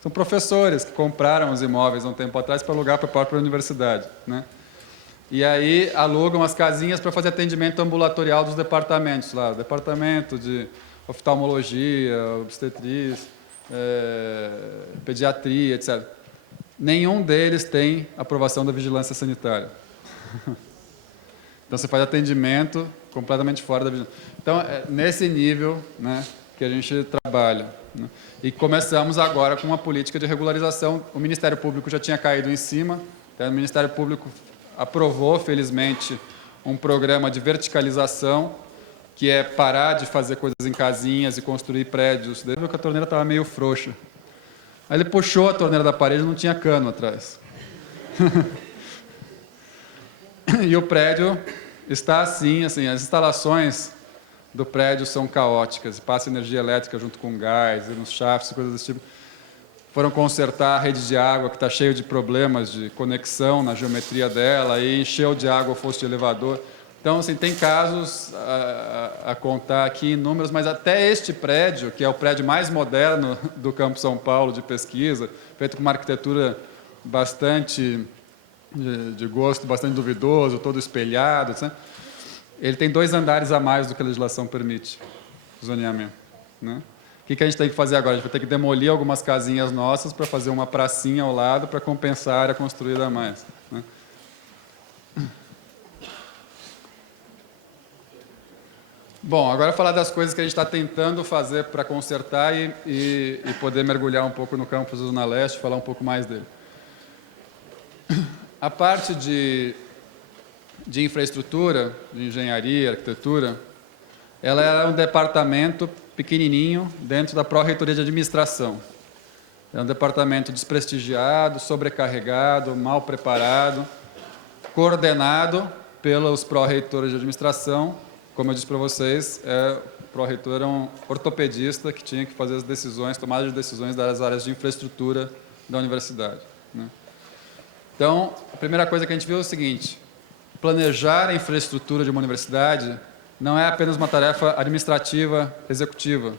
São professores que compraram os imóveis há um tempo atrás para alugar para a própria universidade, né? E aí alugam as casinhas para fazer atendimento ambulatorial dos departamentos lá, departamento de oftalmologia, obstetriz, pediatria, etc. Nenhum deles tem aprovação da vigilância sanitária. Então você faz atendimento completamente fora da vigilância. Então é nesse nível, né, que a gente trabalha, né? E começamos agora com uma política de regularização. O Ministério Público já tinha caído em cima, então o Ministério Público aprovou, felizmente, um programa de verticalização, que é parar de fazer coisas em casinhas e construir prédios. Daí viu que a torneira estava meio frouxa. Aí ele puxou a torneira da parede e não tinha cano atrás. E o prédio está assim, as instalações do prédio são caóticas, passa energia elétrica junto com gás, e nos chafes, coisas desse tipo. Foram consertar a rede de água, que está cheio de problemas de conexão na geometria dela, e encheu de água o fosso de elevador. Então, assim, tem casos a contar aqui em números, mas até este prédio, que é o prédio mais moderno do Campo São Paulo de pesquisa, feito com uma arquitetura bastante de gosto, bastante duvidoso, todo espelhado, etc., ele tem 2 andares a mais do que a legislação permite, o zoneamento, né? O que a gente tem que fazer agora? A gente vai ter que demolir algumas casinhas nossas para fazer uma pracinha ao lado para compensar a área construída a mais, né? Bom, agora falar das coisas que a gente está tentando fazer para consertar e poder mergulhar um pouco no campus da Zona Leste, falar um pouco mais dele. A parte de infraestrutura, de engenharia, arquitetura, ela é um departamento pequenininho dentro da Pró-Reitoria de Administração. É um departamento desprestigiado, sobrecarregado, mal preparado, coordenado pelos pró-reitores de administração. Como eu disse para vocês, o pró-reitor é um ortopedista que tinha que fazer as decisões, tomadas de decisões das áreas de infraestrutura da universidade, né? Então, a primeira coisa que a gente viu é o seguinte: planejar a infraestrutura de uma universidade não é apenas uma tarefa administrativa executiva,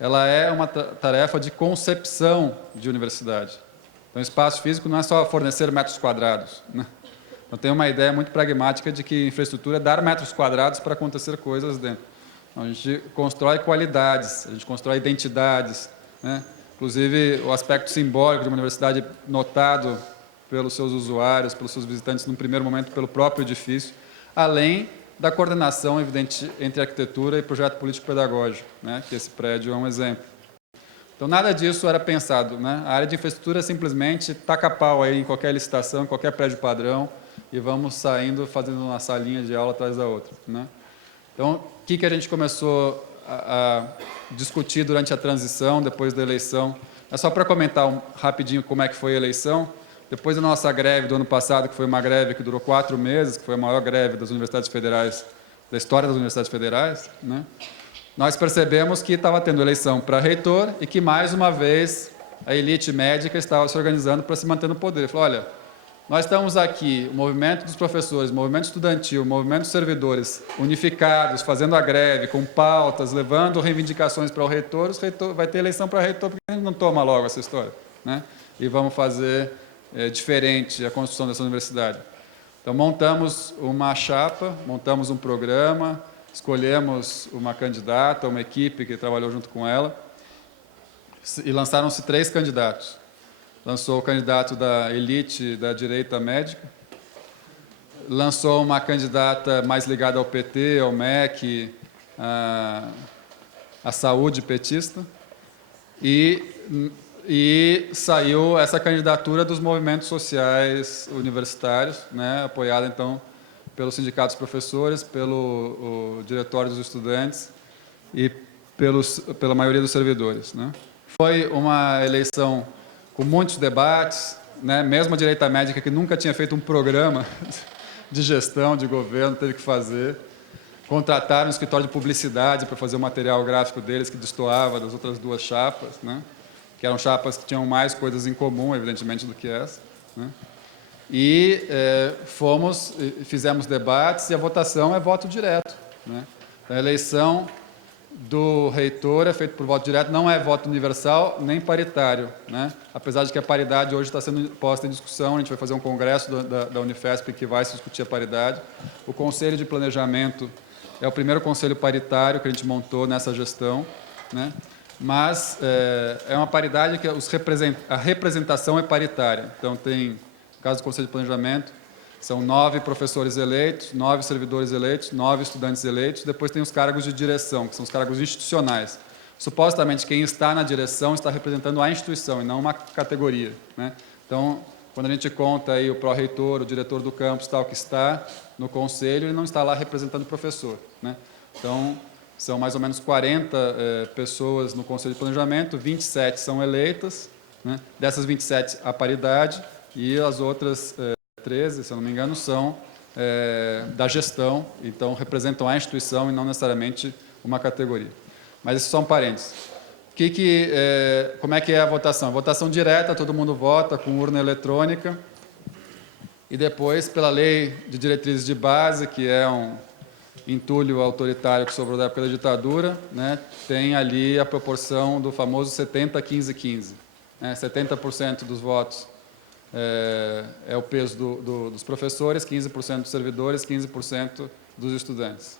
ela é uma tarefa de concepção de universidade. Então, o espaço físico não é só fornecer metros quadrados, né? Então, tem uma ideia muito pragmática de que infraestrutura é dar metros quadrados para acontecer coisas dentro. Então, a gente constrói qualidades, a gente constrói identidades, né? Inclusive, o aspecto simbólico de uma universidade notado pelos seus usuários, pelos seus visitantes, num primeiro momento, pelo próprio edifício, além da coordenação evidente entre arquitetura e projeto político-pedagógico, né, que esse prédio é um exemplo. Então, nada disso era pensado, né? A área de infraestrutura simplesmente taca pau aí em qualquer licitação, em qualquer prédio padrão, e vamos saindo, fazendo uma salinha de aula atrás da outra, né? Então, o que a gente começou a discutir durante a transição, depois da eleição? É só para comentar rapidinho como é que foi a eleição. Depois da nossa greve do ano passado, que foi uma greve que durou 4 meses, que foi a maior greve das universidades federais, da história das universidades federais, né? Nós percebemos que estava tendo eleição para reitor e que, mais uma vez, a elite médica estava se organizando para se manter no poder. Falou, olha, nós estamos aqui, o movimento dos professores, o movimento estudantil, o movimento dos servidores, unificados, fazendo a greve, com pautas, levando reivindicações para o reitor vai ter eleição para reitor, porque a gente não toma logo essa história, né? E vamos fazer diferente a construção dessa universidade. Então, montamos uma chapa, montamos um programa, escolhemos uma candidata, uma equipe que trabalhou junto com ela, e lançaram-se 3 candidatos. Lançou o candidato da elite da direita médica, lançou uma candidata mais ligada ao PT, ao MEC, à saúde petista, e saiu essa candidatura dos movimentos sociais universitários, né, apoiada, então, pelos sindicatos professores, pelo diretório dos estudantes e pela maioria dos servidores, né. Foi uma eleição com muitos debates, né? Mesmo a direita médica, que nunca tinha feito um programa de gestão, de governo, teve que fazer. Contrataram um escritório de publicidade para fazer o material gráfico deles, que destoava das outras 2 chapas, né? Que eram chapas que tinham mais coisas em comum, evidentemente, do que essa, né? E fizemos debates, e a votação é voto direto, né? A eleição do reitor é feito por voto direto, não é voto universal nem paritário, né? Apesar de que a paridade hoje está sendo posta em discussão, a gente vai fazer um congresso da Unifesp que vai se discutir a paridade. O Conselho de Planejamento é o primeiro conselho paritário que a gente montou nessa gestão, né? Mas é uma paridade que a representação é paritária. Então, no caso do Conselho de Planejamento, são 9 professores eleitos, 9 servidores eleitos, 9 estudantes eleitos. Depois tem os cargos de direção, que são os cargos institucionais. Supostamente, quem está na direção está representando a instituição e não uma categoria, né? Então, quando a gente conta aí o pró-reitor, o diretor do campus, tal, que está no conselho, ele não está lá representando o professor, né? Então, são mais ou menos 40 pessoas no Conselho de Planejamento, 27 são eleitas, né? Dessas 27, a paridade, e as outras 13, se eu não me engano, são da gestão, então representam a instituição e não necessariamente uma categoria. Mas isso são parênteses. Como é que é a votação? Votação direta, todo mundo vota com urna eletrônica, e depois, pela lei de diretrizes de base, que é um entulho autoritário que sobrou da época da ditadura, né, tem ali a proporção do famoso 70-15-15. 70% dos votos é o peso dos professores, 15% dos servidores, 15% dos estudantes.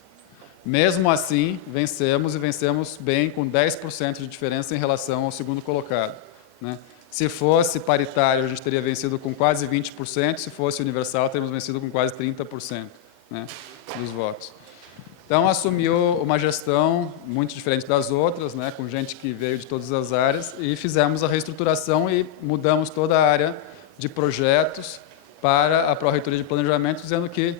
Mesmo assim, vencemos, e vencemos bem, com 10% de diferença em relação ao segundo colocado, né? Se fosse paritário, a gente teria vencido com quase 20%, se fosse universal, teríamos vencido com quase 30%, né, dos votos. Então, assumiu uma gestão muito diferente das outras, né, com gente que veio de todas as áreas, e fizemos a reestruturação e mudamos toda a área de projetos para a Pró-Reitoria de Planejamento, dizendo que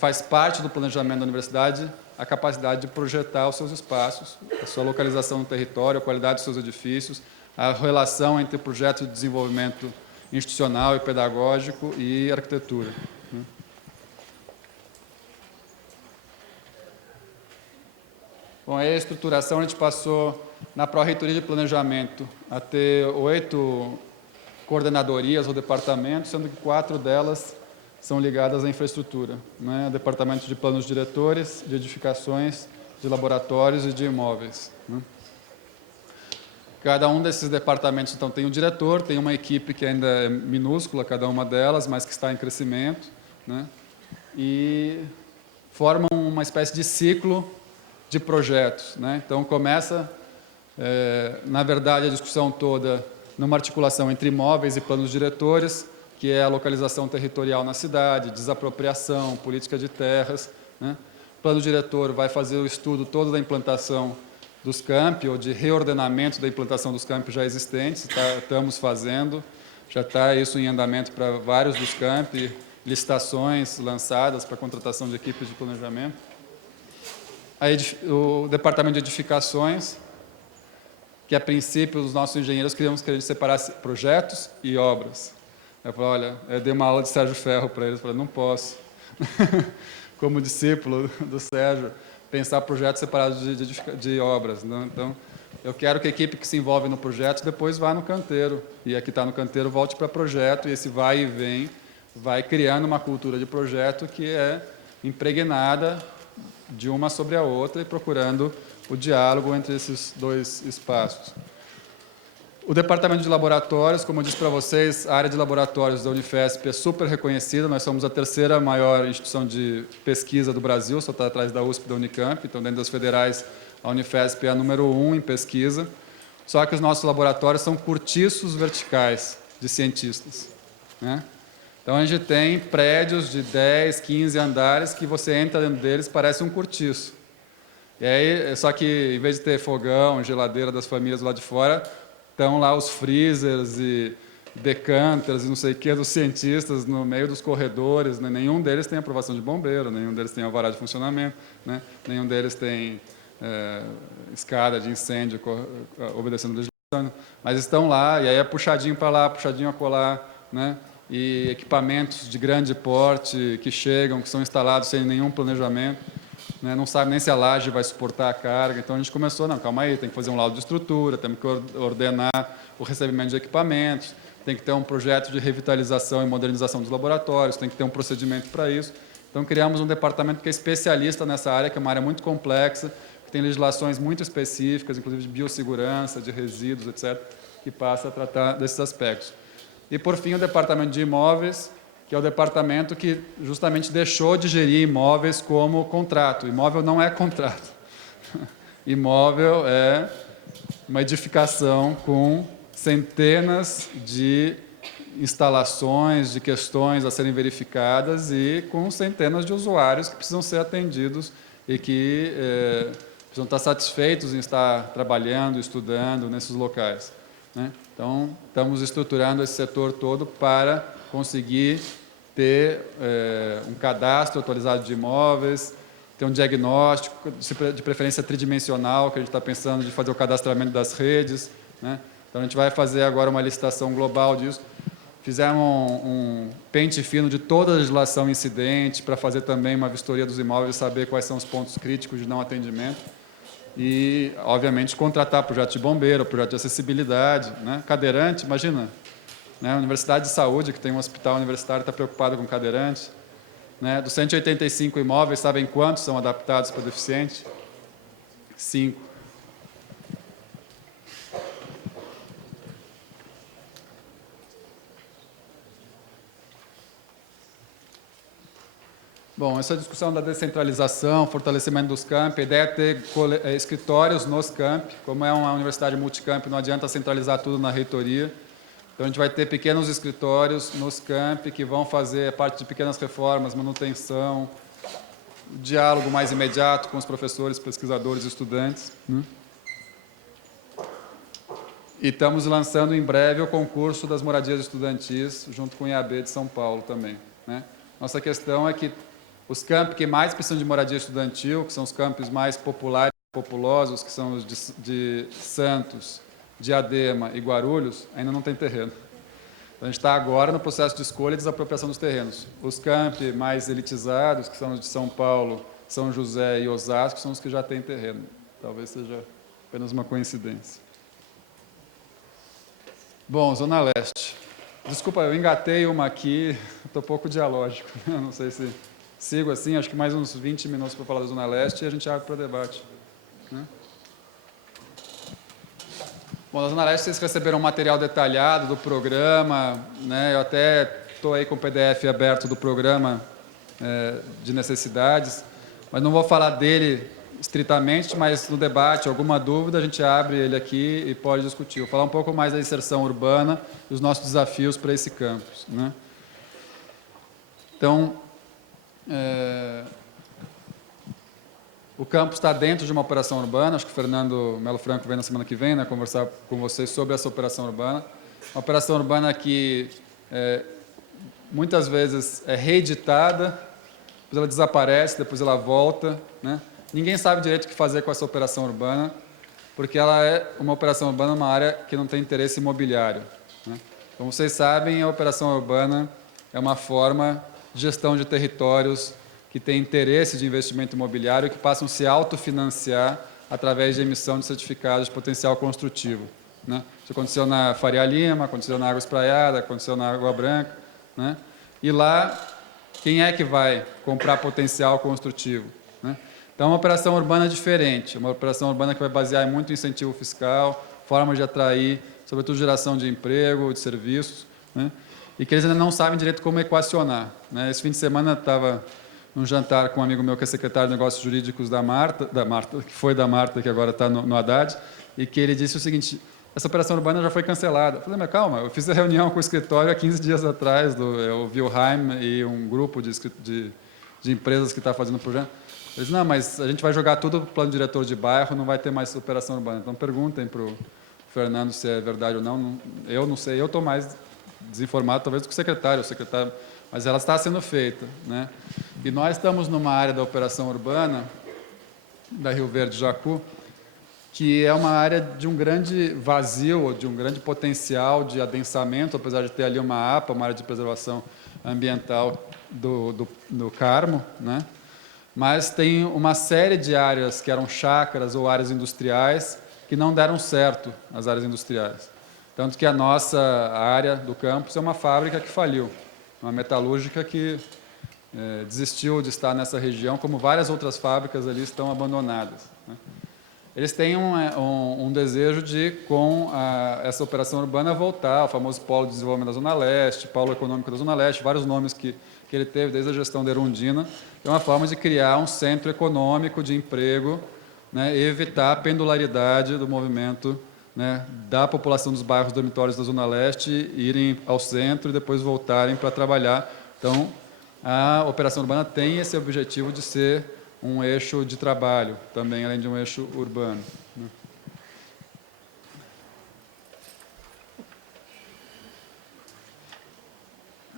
faz parte do planejamento da universidade a capacidade de projetar os seus espaços, a sua localização no território, a qualidade dos seus edifícios, a relação entre projeto de desenvolvimento institucional e pedagógico e arquitetura. Bom, aí a estruturação, a gente passou na Pró-Reitoria de Planejamento a ter 8 coordenadorias ou departamentos, sendo que 4 delas são ligadas à infraestrutura, né? Departamento de planos diretores, de edificações, de laboratórios e de imóveis, né? Cada um desses departamentos, então, tem um diretor, tem uma equipe que ainda é minúscula, cada uma delas, mas que está em crescimento, né? E formam uma espécie de ciclo de projetos, né? Então, começa, na verdade, a discussão toda numa articulação entre imóveis e planos diretores, que é a localização territorial na cidade, desapropriação, política de terras, né? O plano diretor vai fazer o estudo todo da implantação dos campi, ou de reordenamento da implantação dos campi já existentes, estamos fazendo, já está isso em andamento para vários dos campi, licitações lançadas para contratação de equipes de planejamento. O departamento de edificações, que a princípio os nossos engenheiros queríamos que a gente separasse projetos e obras. Eu falei, olha, eu dei uma aula de Sérgio Ferro para eles, falei, não posso, como discípulo do Sérgio, pensar projetos separados de obras. Né? Então, eu quero que a equipe que se envolve no projeto depois vá no canteiro, e a que está no canteiro volte para projeto, e esse vai e vem vai criando uma cultura de projeto que é impregnada de uma sobre a outra e procurando o diálogo entre esses dois espaços. O departamento de laboratórios, como eu disse para vocês, a área de laboratórios da Unifesp é super reconhecida, nós somos a terceira maior instituição de pesquisa do Brasil, só está atrás da USP e da Unicamp, então dentro das federais a Unifesp é a número 1 em pesquisa, só que os nossos laboratórios são cortiços verticais de cientistas, né? Então, a gente tem prédios de 10, 15 andares que você entra dentro deles, parece um cortiço. E aí, só que, em vez de ter fogão, geladeira das famílias lá de fora, estão lá os freezers e decanters e não sei o que dos cientistas no meio dos corredores. Né? Nenhum deles tem aprovação de bombeiro, nenhum deles tem alvará de funcionamento, né? Nenhum deles tem escada de incêndio obedecendo a legislação. Mas estão lá, e aí é puxadinho para lá, puxadinho a colar, né? E equipamentos de grande porte que chegam, que são instalados sem nenhum planejamento, né? Não sabe nem se a laje vai suportar a carga. Então, a gente começou, não, calma aí, tem que fazer um laudo de estrutura, temos que ordenar o recebimento de equipamentos, tem que ter um projeto de revitalização e modernização dos laboratórios, tem que ter um procedimento para isso. Então, criamos um departamento que é especialista nessa área, que é uma área muito complexa, que tem legislações muito específicas, inclusive de biossegurança, de resíduos, etc., que passa a tratar desses aspectos. E, por fim, o departamento de imóveis, que é o departamento que justamente deixou de gerir imóveis como contrato. Imóvel não é contrato. Imóvel é uma edificação com centenas de instalações, de questões a serem verificadas e com centenas de usuários que precisam ser atendidos e que precisam estar satisfeitos em estar trabalhando, estudando nesses locais, né? Então, estamos estruturando esse setor todo para conseguir ter um cadastro atualizado de imóveis, ter um diagnóstico, de preferência tridimensional, que a gente está pensando de fazer o cadastramento das redes, né? Então, a gente vai fazer agora uma licitação global disso. Fizemos um pente fino de toda a legislação incidente para fazer também uma vistoria dos imóveis e saber quais são os pontos críticos de não atendimento. E, obviamente, contratar projeto de bombeiro, projeto de acessibilidade, né? Cadeirante, imagina, né? A Universidade de Saúde, que tem um hospital universitário, está preocupada com cadeirante, né? Dos 185 imóveis, sabem quantos são adaptados para deficiente? 5. Bom, essa discussão da descentralização, fortalecimento dos campi, a ideia é ter escritórios nos campi. Como é uma universidade multicamp, não adianta centralizar tudo na reitoria. Então, a gente vai ter pequenos escritórios nos campi que vão fazer parte de pequenas reformas, manutenção, diálogo mais imediato com os professores, pesquisadores e estudantes, né? E estamos lançando em breve o concurso das moradias estudantis, junto com o IAB de São Paulo também, né? Nossa questão é que os campi que mais precisam de moradia estudantil, que são os campos mais populares e populosos, que são os de Santos, Diadema e Guarulhos, ainda não tem terreno. Então, a gente está agora no processo de escolha e desapropriação dos terrenos. Os campi mais elitizados, que são os de São Paulo, São José e Osasco, são os que já têm terreno. Talvez seja apenas uma coincidência. Bom, Zona Leste. Desculpa, eu engatei uma aqui, estou pouco dialógico, não sei se sigo assim, acho que mais uns 20 minutos para falar da Zona Leste e a gente abre para debate, né? Bom, na Zona Leste vocês receberam um material detalhado do programa, né? Eu até estou aí com o PDF aberto do programa de necessidades, mas não vou falar dele estritamente, mas no debate, alguma dúvida, a gente abre ele aqui e pode discutir. Vou falar um pouco mais da inserção urbana e os nossos desafios para esse campus, né? Então, o campus está dentro de uma operação urbana, acho que o Fernando Melo Franco vem na semana que vem, né, conversar com vocês sobre essa operação urbana. Uma operação urbana que muitas vezes é reeditada, depois ela desaparece, depois ela volta, né? Ninguém sabe direito o que fazer com essa operação urbana, porque ela é uma operação urbana, uma área que não tem interesse imobiliário, né? Como vocês sabem, a operação urbana é uma forma de gestão de territórios que tem interesse de investimento imobiliário e que passam a se autofinanciar através de emissão de certificados de potencial construtivo, né? Isso aconteceu na Faria Lima, aconteceu na Água Espraiada, aconteceu na Água Branca, né? E lá, quem é que vai comprar potencial construtivo, né? Então, é uma operação urbana diferente, uma operação urbana que vai basear muito em incentivo fiscal, forma de atrair, sobretudo, geração de emprego, de serviços, né? E que eles ainda não sabem direito como equacionar, né? Esse fim de semana eu estava num jantar com um amigo meu que é secretário de Negócios Jurídicos da Marta, que foi da Marta, que agora está no Haddad, e que ele disse o seguinte: essa operação urbana já foi cancelada. Eu falei, mas calma, eu fiz a reunião com o escritório há 15 dias atrás, do Wilhelm e um grupo de empresas que está fazendo o projeto. Eles disse, não, mas a gente vai jogar tudo para o plano diretor de bairro, não vai ter mais operação urbana. Então, perguntem para o Fernando se é verdade ou não. Eu não sei, eu estou mais desinformado, talvez, do que o secretário. Mas ela está sendo feita, né? E nós estamos numa área da operação urbana, da Rio Verde Jacu, que é uma área de um grande vazio, de um grande potencial de adensamento, apesar de ter ali uma APA, uma área de preservação ambiental do Carmo, né? Mas tem uma série de áreas que eram chácaras ou áreas industriais que não deram certo, as áreas industriais. Tanto que a nossa área do campus é uma fábrica que faliu, uma metalúrgica que desistiu de estar nessa região, como várias outras fábricas ali estão abandonadas, né? Eles têm um desejo de, com essa operação urbana, voltar ao famoso Polo de Desenvolvimento da Zona Leste, Polo Econômico da Zona Leste, vários nomes que ele teve desde a gestão da Erundina. É uma forma de criar um centro econômico de emprego, né, e evitar a pendularidade do movimento, né, da população dos bairros dormitórios da Zona Leste irem ao centro e depois voltarem para trabalhar. Então, a operação urbana tem esse objetivo de ser um eixo de trabalho, também além de um eixo urbano, né?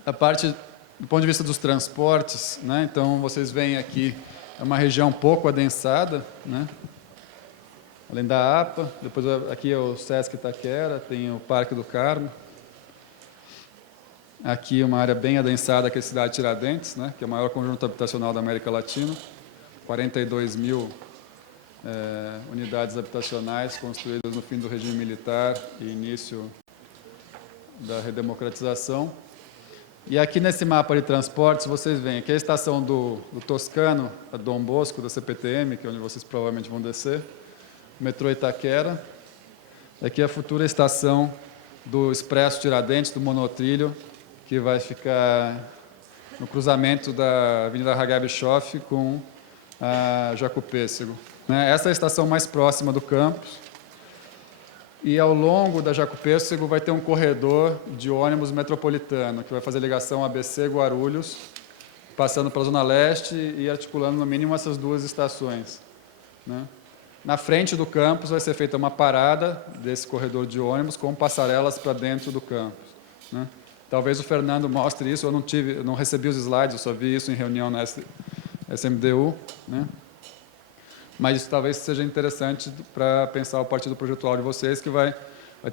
A parte, do ponto de vista dos transportes, né? Então, vocês veem aqui, é uma região pouco adensada, né? Além da APA, depois aqui é o Sesc Itaquera, tem o Parque do Carmo. Aqui uma área bem adensada, que é a cidade de Tiradentes, né? Que é o maior conjunto habitacional da América Latina. 42 mil unidades habitacionais construídas no fim do regime militar e início da redemocratização. E aqui nesse mapa de transportes, vocês veem aqui a estação do Toscano, a Dom Bosco, da CPTM, que é onde vocês provavelmente vão descer, o metrô Itaquera. Aqui a futura estação do Expresso Tiradentes, do monotrilho, que vai ficar no cruzamento da Avenida Haggai Bischoff com a Jacupêssego, né? Essa é a estação mais próxima do campus. E ao longo da Jacupêssego vai ter um corredor de ônibus metropolitano, que vai fazer ligação ABC-Guarulhos, passando pela Zona Leste e articulando no mínimo essas duas estações, né? Na frente do campus vai ser feita uma parada desse corredor de ônibus com passarelas para dentro do campus, né? Talvez o Fernando mostre isso, eu não recebi os slides, eu só vi isso em reunião na SMDU, né? Mas isso talvez seja interessante para pensar o partido projetual de vocês, que vai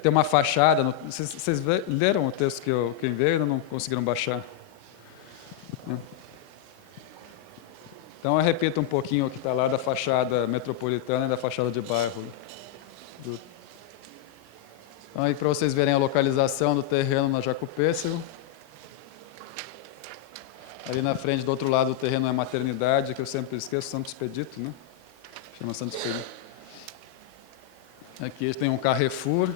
ter uma fachada. Vocês leram o texto que eu enviei ou não conseguiram baixar? Então, eu repito um pouquinho o que está lá da fachada metropolitana e da fachada de bairro. Então, aí para vocês verem a localização do terreno na Jacupêssego. Ali na frente, do outro lado do terreno, é a maternidade, que eu sempre esqueço, Santo Expedito, né? Chama Santo Expedito. Aqui tem um Carrefour.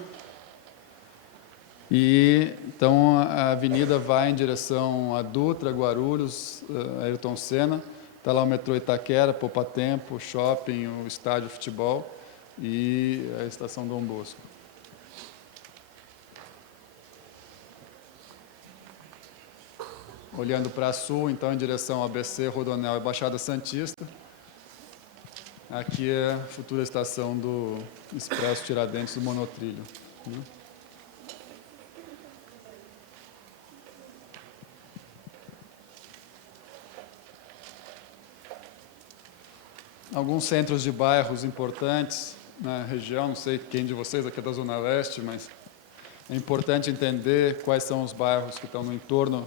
E, então, a avenida vai em direção a Dutra, Guarulhos, Ayrton Senna. Está lá o metrô Itaquera, Poupa Tempo, o shopping, o estádio de futebol e a estação Dom Bosco. Olhando para sul, então, em direção ao ABC, Rodonel e Baixada Santista. Aqui é a futura estação do Expresso Tiradentes do monotrilho, né? alguns centros de bairros importantes na região, não sei quem de vocês aqui é da Zona Leste, mas é importante entender quais são os bairros que estão no entorno.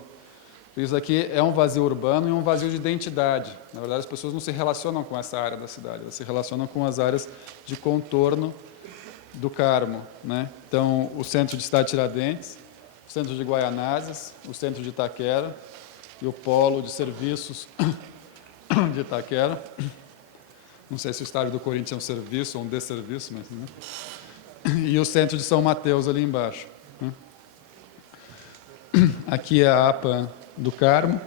Isso aqui é um vazio urbano e um vazio de identidade. Na verdade, as pessoas não se relacionam com essa área da cidade, elas se relacionam com as áreas de contorno do Carmo, né? Então, o centro de Cidade Tiradentes, o centro de Guaianazes, o centro de Itaquera e o polo de serviços de Itaquera. Não sei se o estádio do Corinthians é um serviço ou um desserviço, mas... Né? E o centro de São Mateus ali embaixo. Né? Aqui é a APA do Carmo.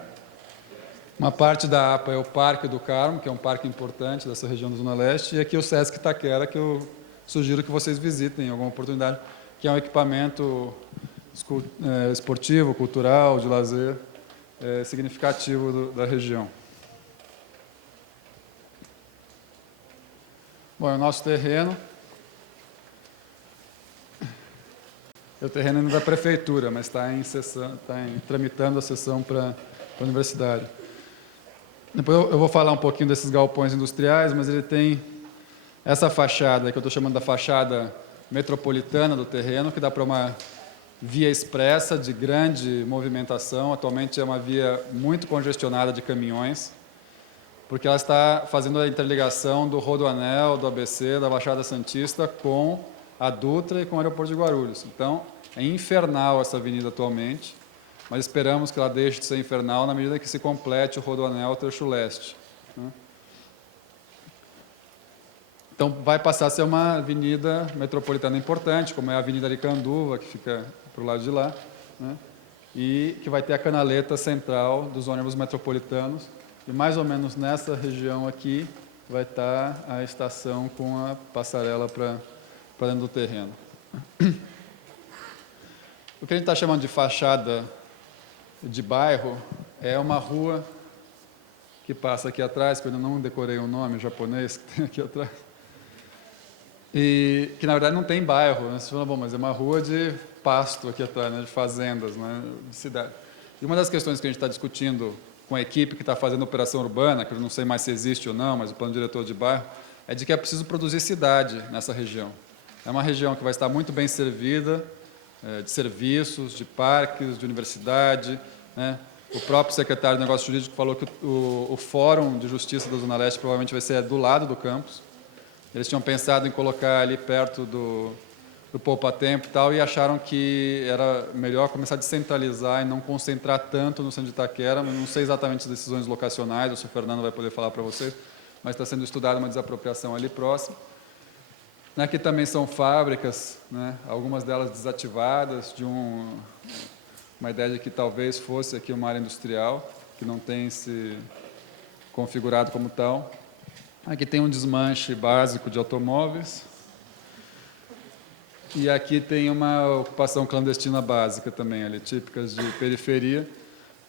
Uma parte da APA é o Parque do Carmo, que é um parque importante dessa região da Zona Leste, e aqui o Sesc Itaquera, que eu sugiro que vocês visitem em alguma oportunidade, que é um equipamento esportivo, cultural, de lazer, significativo da região. Bom, é o nosso terreno. É o terreno ainda da prefeitura, mas está tramitando a cessão para a universidade. Depois eu vou falar um pouquinho desses galpões industriais, mas ele tem essa fachada, que eu estou chamando da fachada metropolitana do terreno, que dá para uma via expressa de grande movimentação. Atualmente é uma via muito congestionada de caminhões, porque ela está fazendo a interligação do Rodoanel, do ABC, da Baixada Santista com a Dutra e com o aeroporto de Guarulhos. Então, é infernal essa avenida atualmente, mas esperamos que ela deixe de ser infernal na medida que se complete o Rodoanel trecho leste. Né? Então, vai passar a ser uma avenida metropolitana importante, como é a Avenida Aricanduva, que fica para o lado de lá, né? E que vai ter a canaleta central dos ônibus metropolitanos, e mais ou menos nessa região aqui vai estar a estação com a passarela para dentro do terreno. O que a gente está chamando de fachada de bairro é uma rua que passa aqui atrás, que eu ainda não decorei o nome japonês que tem aqui atrás, e que na verdade não tem bairro, né? Você fala, bom, mas é uma rua de pasto aqui atrás, né? De fazendas, né? De cidade. E uma das questões que a gente está discutindo com a equipe que está fazendo operação urbana, que eu não sei mais se existe ou não, mas o plano diretor de bairro, é de que é preciso produzir cidade nessa região. É uma região que vai estar muito bem servida, de serviços, de parques, de universidade, né? O próprio secretário de Negócios Jurídicos falou que o Fórum de Justiça da Zona Leste provavelmente vai ser do lado do campus. Eles tinham pensado em colocar ali perto do poupa-tempo e tal, e acharam que era melhor começar a descentralizar e não concentrar tanto no centro de Itaquera. Mas não sei exatamente as decisões locacionais, ou se o Fernando vai poder falar para vocês, mas está sendo estudada uma desapropriação ali próximo. Aqui também são fábricas, né, algumas delas desativadas, de uma ideia de que talvez fosse aqui uma área industrial, que não tem se configurado como tal. Aqui tem um desmanche básico de automóveis. E aqui tem uma ocupação clandestina básica também, ali, típicas de periferia.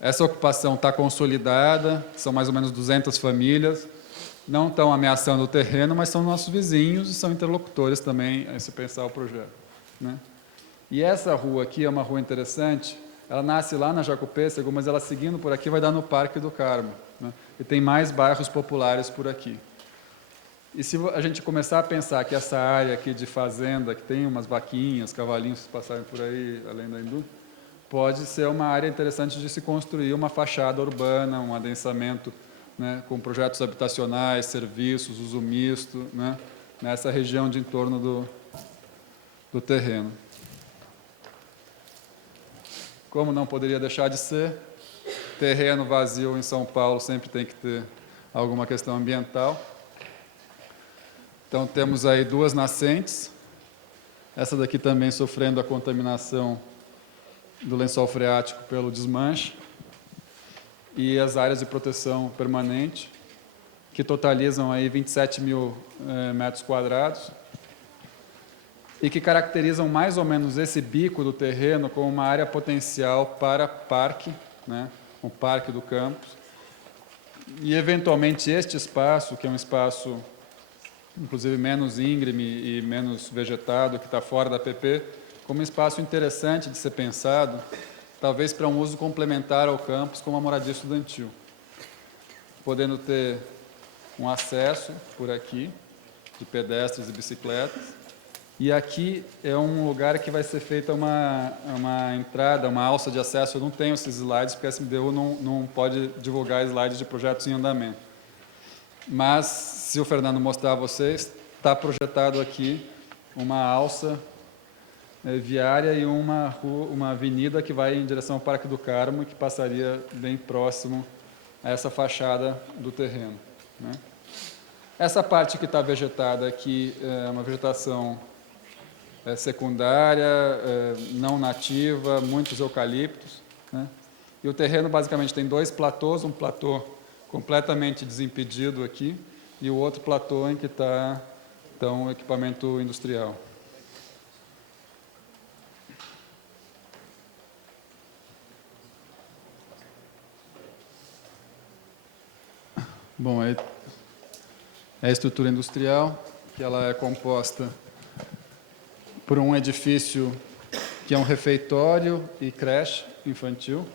Essa ocupação está consolidada, são mais ou menos 200 famílias, não estão ameaçando o terreno, mas são nossos vizinhos e são interlocutores também, a se pensar o projeto. Né? E essa rua aqui é uma rua interessante, ela nasce lá na Jacopêssego, mas ela seguindo por aqui vai dar no Parque do Carmo. Né? E tem mais bairros populares por aqui. E se a gente começar a pensar que essa área aqui de fazenda, que tem umas vaquinhas, cavalinhos que passarem por aí, além da indústria, pode ser uma área interessante de se construir uma fachada urbana, um adensamento, né, com projetos habitacionais, serviços, uso misto, né, nessa região de entorno do terreno. Como não poderia deixar de ser, terreno vazio em São Paulo sempre tem que ter alguma questão ambiental. Então, temos aí duas nascentes, essa daqui também sofrendo a contaminação do lençol freático pelo desmanche, e as áreas de proteção permanente, que totalizam aí 27 mil metros quadrados, e que caracterizam mais ou menos esse bico do terreno como uma área potencial para parque, né, um parque do campus, e eventualmente este espaço, que é um espaço inclusive menos íngreme e menos vegetado, que está fora da PP, como um espaço interessante de ser pensado, talvez para um uso complementar ao campus, como a moradia estudantil, podendo ter um acesso por aqui, de pedestres e bicicletas. E aqui é um lugar que vai ser feita uma entrada, uma alça de acesso. Eu não tenho esses slides, porque a SMDU não pode divulgar slides de projetos em andamento. Mas, se o Fernando mostrar a vocês, está projetado aqui uma alça viária e uma avenida que vai em direção ao Parque do Carmo, que passaria bem próximo a essa fachada do terreno, né? Essa parte que está vegetada aqui é uma vegetação secundária, não nativa, muitos eucaliptos, né? E o terreno basicamente tem dois platôs, um platô completamente desimpedido aqui e o outro platô em que está um equipamento industrial. Bom, é a estrutura industrial, que ela é composta por um edifício que é um refeitório e creche infantil.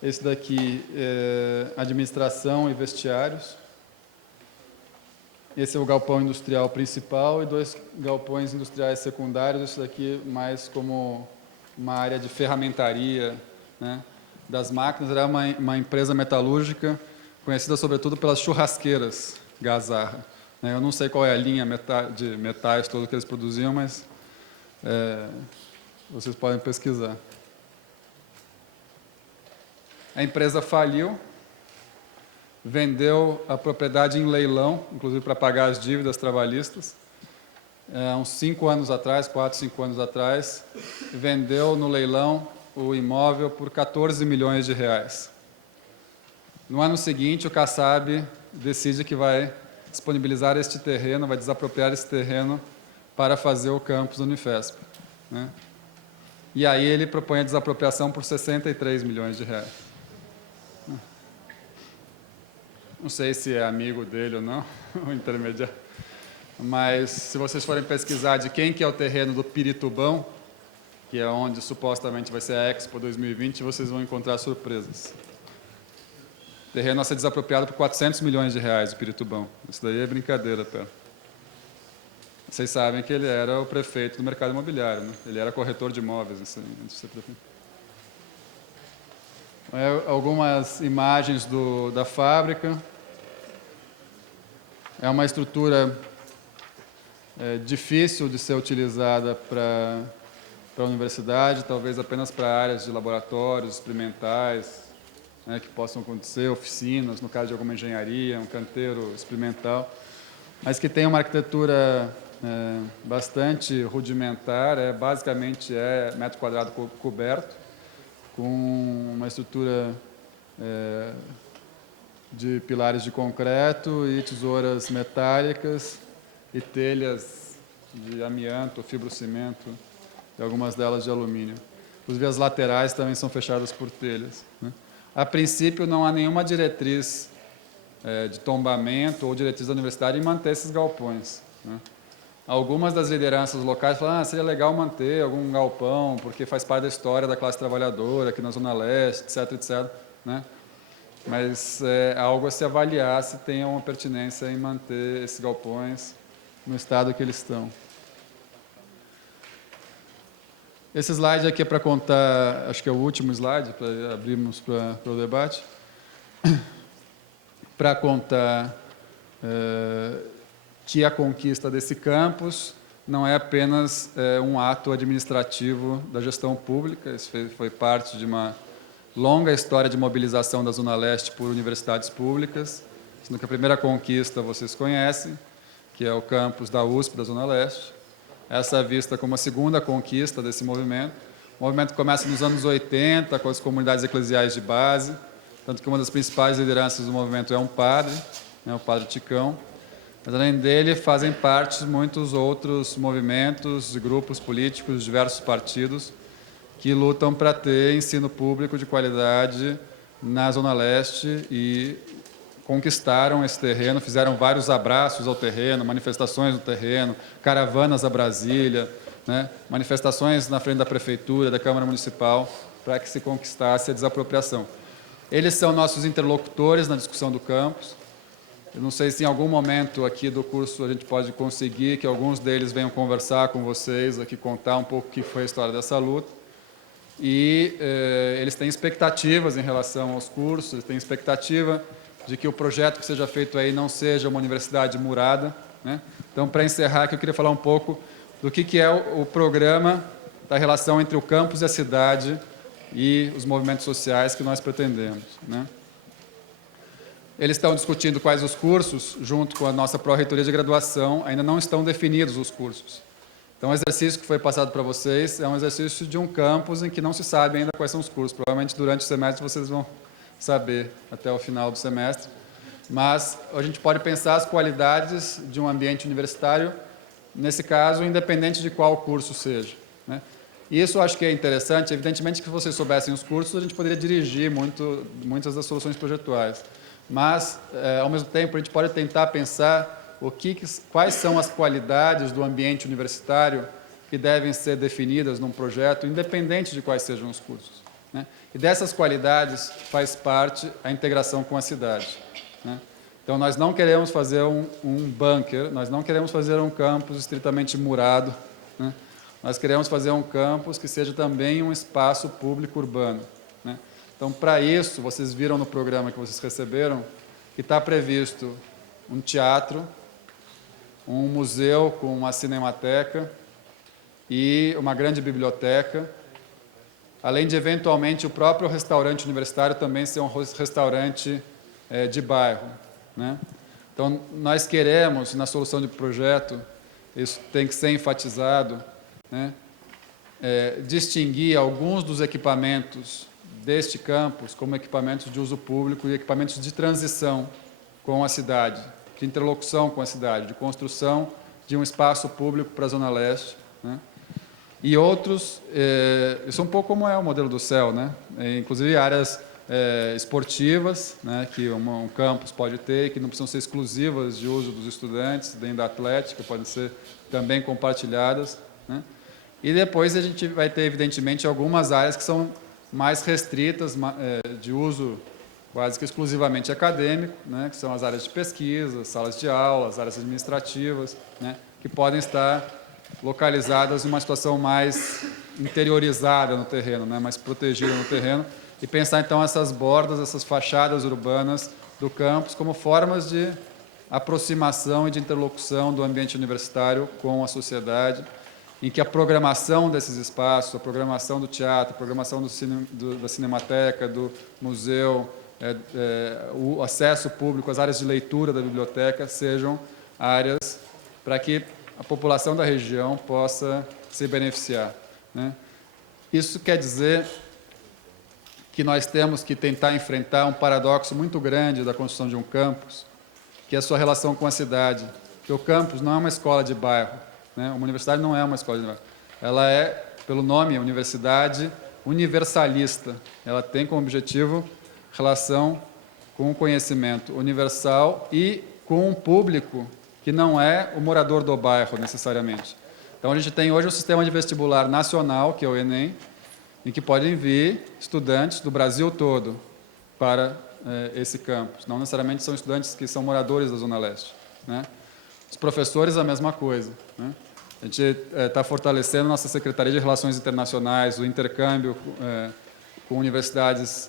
Esse daqui é administração e vestiários. Esse é o galpão industrial principal e 2 galpões industriais secundários. Esse daqui mais como uma área de ferramentaria, né, das máquinas. Era uma empresa metalúrgica conhecida sobretudo pelas churrasqueiras Gazarra, né? Eu não sei qual é a linha de metais todo que eles produziam, mas vocês podem pesquisar. A empresa faliu, vendeu a propriedade em leilão, inclusive para pagar as dívidas trabalhistas. Uns 5 anos atrás, 4, 5 anos atrás, vendeu no leilão o imóvel por 14 milhões de reais. No ano seguinte, o Kassab decide que vai disponibilizar este terreno, vai desapropriar esse terreno para fazer o campus Unifesp, né? E aí ele propõe a desapropriação por 63 milhões de reais. Não sei se é amigo dele ou não, o intermediário. Mas, se vocês forem pesquisar de quem que é o terreno do Piritubão, que é onde supostamente vai ser a Expo 2020, vocês vão encontrar surpresas. O terreno a ser desapropriado por 400 milhões de reais, o Piritubão. Isso daí é brincadeira, pera. Vocês sabem que ele era o prefeito do mercado imobiliário, né? Ele era corretor de imóveis, antes de ser prefeito. Algumas imagens da fábrica. É uma estrutura difícil de ser utilizada para a universidade, talvez apenas para áreas de laboratórios experimentais, né, que possam acontecer, oficinas, no caso de alguma engenharia, um canteiro experimental, mas que tem uma arquitetura bastante rudimentar, basicamente metro quadrado coberto, com uma estrutura de pilares de concreto e tesouras metálicas e telhas de amianto, fibrocimento, e algumas delas de alumínio. Inclusive, as laterais também são fechadas por telhas, né? A princípio, não há nenhuma diretriz de tombamento ou diretriz da universidade em manter esses galpões, né? Algumas das lideranças locais falam seria legal manter algum galpão, porque faz parte da história da classe trabalhadora aqui na Zona Leste, etc., etc., né? Mas é algo a se avaliar se tem uma pertinência em manter esses galpões no estado que eles estão. Esse slide aqui é para contar, acho que é o último slide, para abrirmos para o debate, para contar que a conquista desse campus não é apenas um ato administrativo da gestão pública. Isso foi parte de uma longa história de mobilização da Zona Leste por universidades públicas, sendo que a primeira conquista vocês conhecem, que é o campus da USP da Zona Leste. Essa é vista como a segunda conquista desse movimento. O movimento começa nos anos 80, com as comunidades eclesiais de base, tanto que uma das principais lideranças do movimento é um padre, né, o padre Ticão. Mas, além dele, fazem parte muitos outros movimentos, grupos políticos, diversos partidos, que lutam para ter ensino público de qualidade na Zona Leste e conquistaram esse terreno, fizeram vários abraços ao terreno, manifestações no terreno, caravanas a Brasília, né, manifestações na frente da Prefeitura, da Câmara Municipal, para que se conquistasse a desapropriação. Eles são nossos interlocutores na discussão do campus. Eu não sei se em algum momento aqui do curso a gente pode conseguir que alguns deles venham conversar com vocês, aqui contar um pouco o que foi a história dessa luta. E eles têm expectativas em relação aos cursos, eles têm expectativa de que o projeto que seja feito aí não seja uma universidade murada, né? Então, para encerrar, aqui eu queria falar um pouco do que é o programa da relação entre o campus e a cidade e os movimentos sociais que nós pretendemos, né? Eles estão discutindo quais os cursos, junto com a nossa pró-reitoria de graduação, ainda não estão definidos os cursos. Então, o exercício que foi passado para vocês é um exercício de um campus em que não se sabe ainda quais são os cursos. Provavelmente, durante o semestre, vocês vão saber até o final do semestre. Mas a gente pode pensar as qualidades de um ambiente universitário, nesse caso, independente de qual curso seja, né? E isso eu acho que é interessante. Evidentemente que se vocês soubessem os cursos, a gente poderia dirigir muitas das soluções projetuais. Mas, ao mesmo tempo, a gente pode tentar pensar quais são as qualidades do ambiente universitário que devem ser definidas num projeto, independente de quais sejam os cursos, né? E dessas qualidades faz parte a integração com a cidade, né? Então, nós não queremos fazer um bunker, nós não queremos fazer um campus estritamente murado, né? Nós queremos fazer um campus que seja também um espaço público urbano, né? Então, para isso, vocês viram no programa que vocês receberam que está previsto um teatro, um museu com uma cinemateca e uma grande biblioteca, além de, eventualmente, o próprio restaurante universitário também ser um restaurante de bairro, né? Então, nós queremos, na solução de projeto, isso tem que ser enfatizado, né, distinguir alguns dos equipamentos deste campus como equipamentos de uso público e equipamentos de transição com a cidade, de interlocução com a cidade, de construção de um espaço público para a Zona Leste, né? E outros, isso é um pouco como é o modelo do CEL, né? Inclusive áreas esportivas, né, que um campus pode ter, que não precisam ser exclusivas de uso dos estudantes, nem da atlética, podem ser também compartilhadas, né? E depois a gente vai ter, evidentemente, algumas áreas que são mais restritas, de uso quase que exclusivamente acadêmico, né, que são as áreas de pesquisa, salas de aula, as áreas administrativas, né, que podem estar localizadas em uma situação mais interiorizada no terreno, né, mais protegida no terreno, e pensar, então, essas bordas, essas fachadas urbanas do campus como formas de aproximação e de interlocução do ambiente universitário com a sociedade, em que a programação desses espaços, a programação do teatro, a programação da cinemateca, do museu, o acesso público, as áreas de leitura da biblioteca sejam áreas para que a população da região possa se beneficiar, né? Isso quer dizer que nós temos que tentar enfrentar um paradoxo muito grande da construção de um campus, que é a sua relação com a cidade. Porque o campus não é uma escola de bairro, né? Uma universidade não é uma escola de bairro. Ela é, pelo nome, universidade universalista. Ela tem como objetivo relação com o conhecimento universal e com um público que não é o morador do bairro, necessariamente. Então, a gente tem hoje um sistema de vestibular nacional, que é o Enem, em que podem vir estudantes do Brasil todo para esse campus. Não necessariamente são estudantes que são moradores da Zona Leste, né? Os professores, a mesma coisa, né? A gente está fortalecendo nossa Secretaria de Relações Internacionais, o intercâmbio com universidades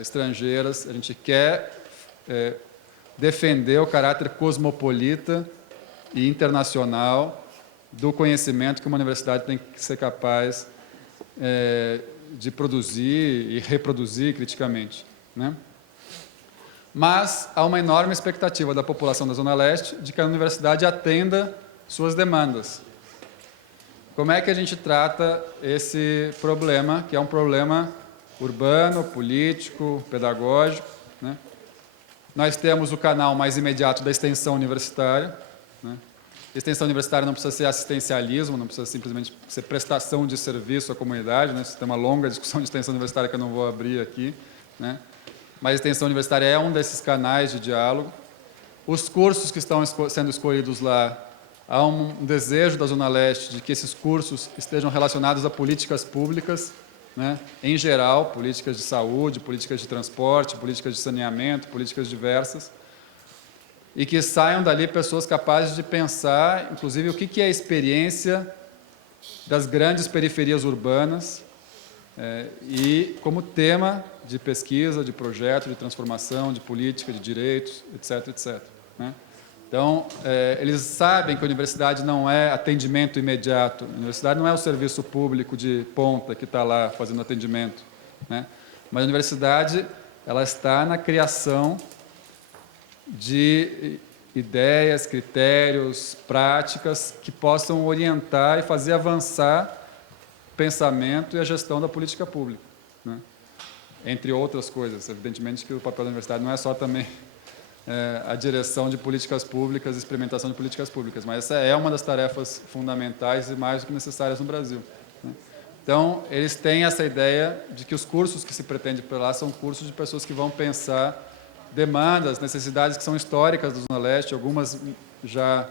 estrangeiras. A gente quer defender o caráter cosmopolita e internacional do conhecimento que uma universidade tem que ser capaz de produzir e reproduzir criticamente, né? Mas há uma enorme expectativa da população da Zona Leste de que a universidade atenda suas demandas. Como é que a gente trata esse problema, que é um problema urbano, político, pedagógico, né? Nós temos o canal mais imediato da extensão universitária, né? Extensão universitária não precisa ser assistencialismo, não precisa simplesmente ser prestação de serviço à comunidade, né? Isso tem uma longa discussão de extensão universitária que eu não vou abrir aqui, né? Mas a extensão universitária é um desses canais de diálogo. Os cursos que estão sendo escolhidos lá, há um desejo da Zona Leste de que esses cursos estejam relacionados a políticas públicas, né? Em geral, políticas de saúde, políticas de transporte, políticas de saneamento, políticas diversas. e que saiam dali pessoas capazes de pensar, inclusive, o que é a experiência das grandes periferias urbanas, e como tema de pesquisa, de projeto, de transformação, de política, de direitos, etc., etc. Né? Então, eles sabem que a universidade não é atendimento imediato, a universidade não é o serviço público de ponta que está lá fazendo atendimento, né? Mas a universidade, ela está na criação de ideias, critérios, práticas que possam orientar e fazer avançar o pensamento e a gestão da política pública, né? Entre outras coisas. Evidentemente que o papel da universidade não é só também a direção de políticas públicas, experimentação de políticas públicas, mas essa é uma das tarefas fundamentais e mais do que necessárias no Brasil, né? Então, eles têm essa ideia de que os cursos que se pretende por lá são cursos de pessoas que vão pensar demandas, necessidades que são históricas da Zona Leste, algumas já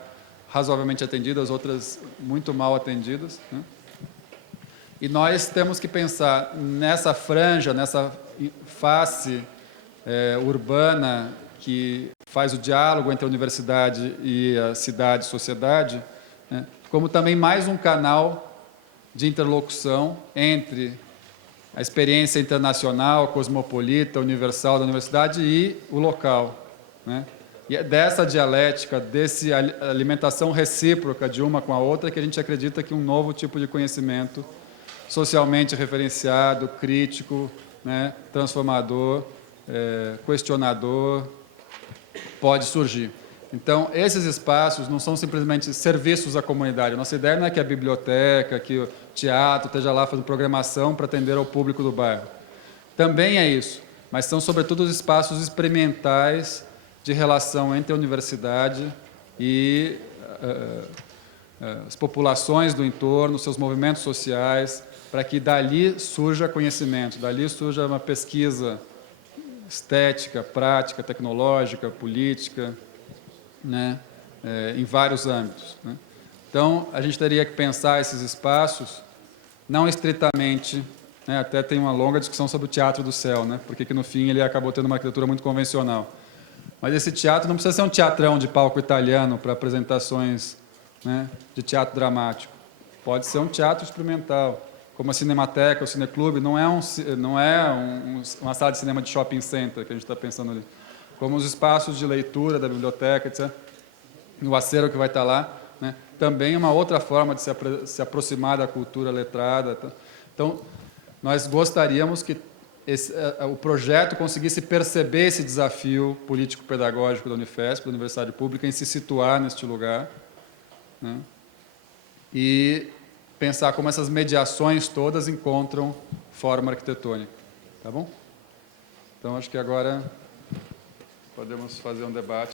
razoavelmente atendidas, outras muito mal atendidas, né? E nós temos que pensar nessa franja, nessa face urbana que faz o diálogo entre a universidade e a cidade, sociedade, né, como também mais um canal de interlocução entre a experiência internacional, cosmopolita, universal da universidade e o local, né? E é dessa dialética, dessa alimentação recíproca de uma com a outra que a gente acredita que um novo tipo de conhecimento socialmente referenciado, crítico, né, transformador, questionador, pode surgir. Então, esses espaços não são simplesmente serviços à comunidade. A nossa ideia não é que a biblioteca, que o teatro esteja lá fazendo programação para atender ao público do bairro. Também é isso, mas são, sobretudo, os espaços experimentais de relação entre a universidade e as populações do entorno, seus movimentos sociais, para que dali surja conhecimento, dali surja uma pesquisa estética, prática, tecnológica, política, né, em vários âmbitos, né? Então, a gente teria que pensar esses espaços, não estritamente, né, até tem uma longa discussão sobre o teatro do céu, né, porque que no fim ele acabou tendo uma arquitetura muito convencional. Mas esse teatro não precisa ser um teatrão de palco italiano para apresentações, né, de teatro dramático. Pode ser um teatro experimental, como a Cinemateca, o Cineclube, não é uma sala de cinema de shopping center que a gente está pensando ali. Como os espaços de leitura da biblioteca, etc., o acervo que vai estar lá, né, também é uma outra forma de se aproximar da cultura letrada. Tá? Então, nós gostaríamos que o projeto conseguisse perceber esse desafio político-pedagógico da Unifesp, da Universidade Pública, em se situar neste lugar, né, e pensar como essas mediações todas encontram forma arquitetônica. Tá bom? Então, acho que agora podemos fazer um debate.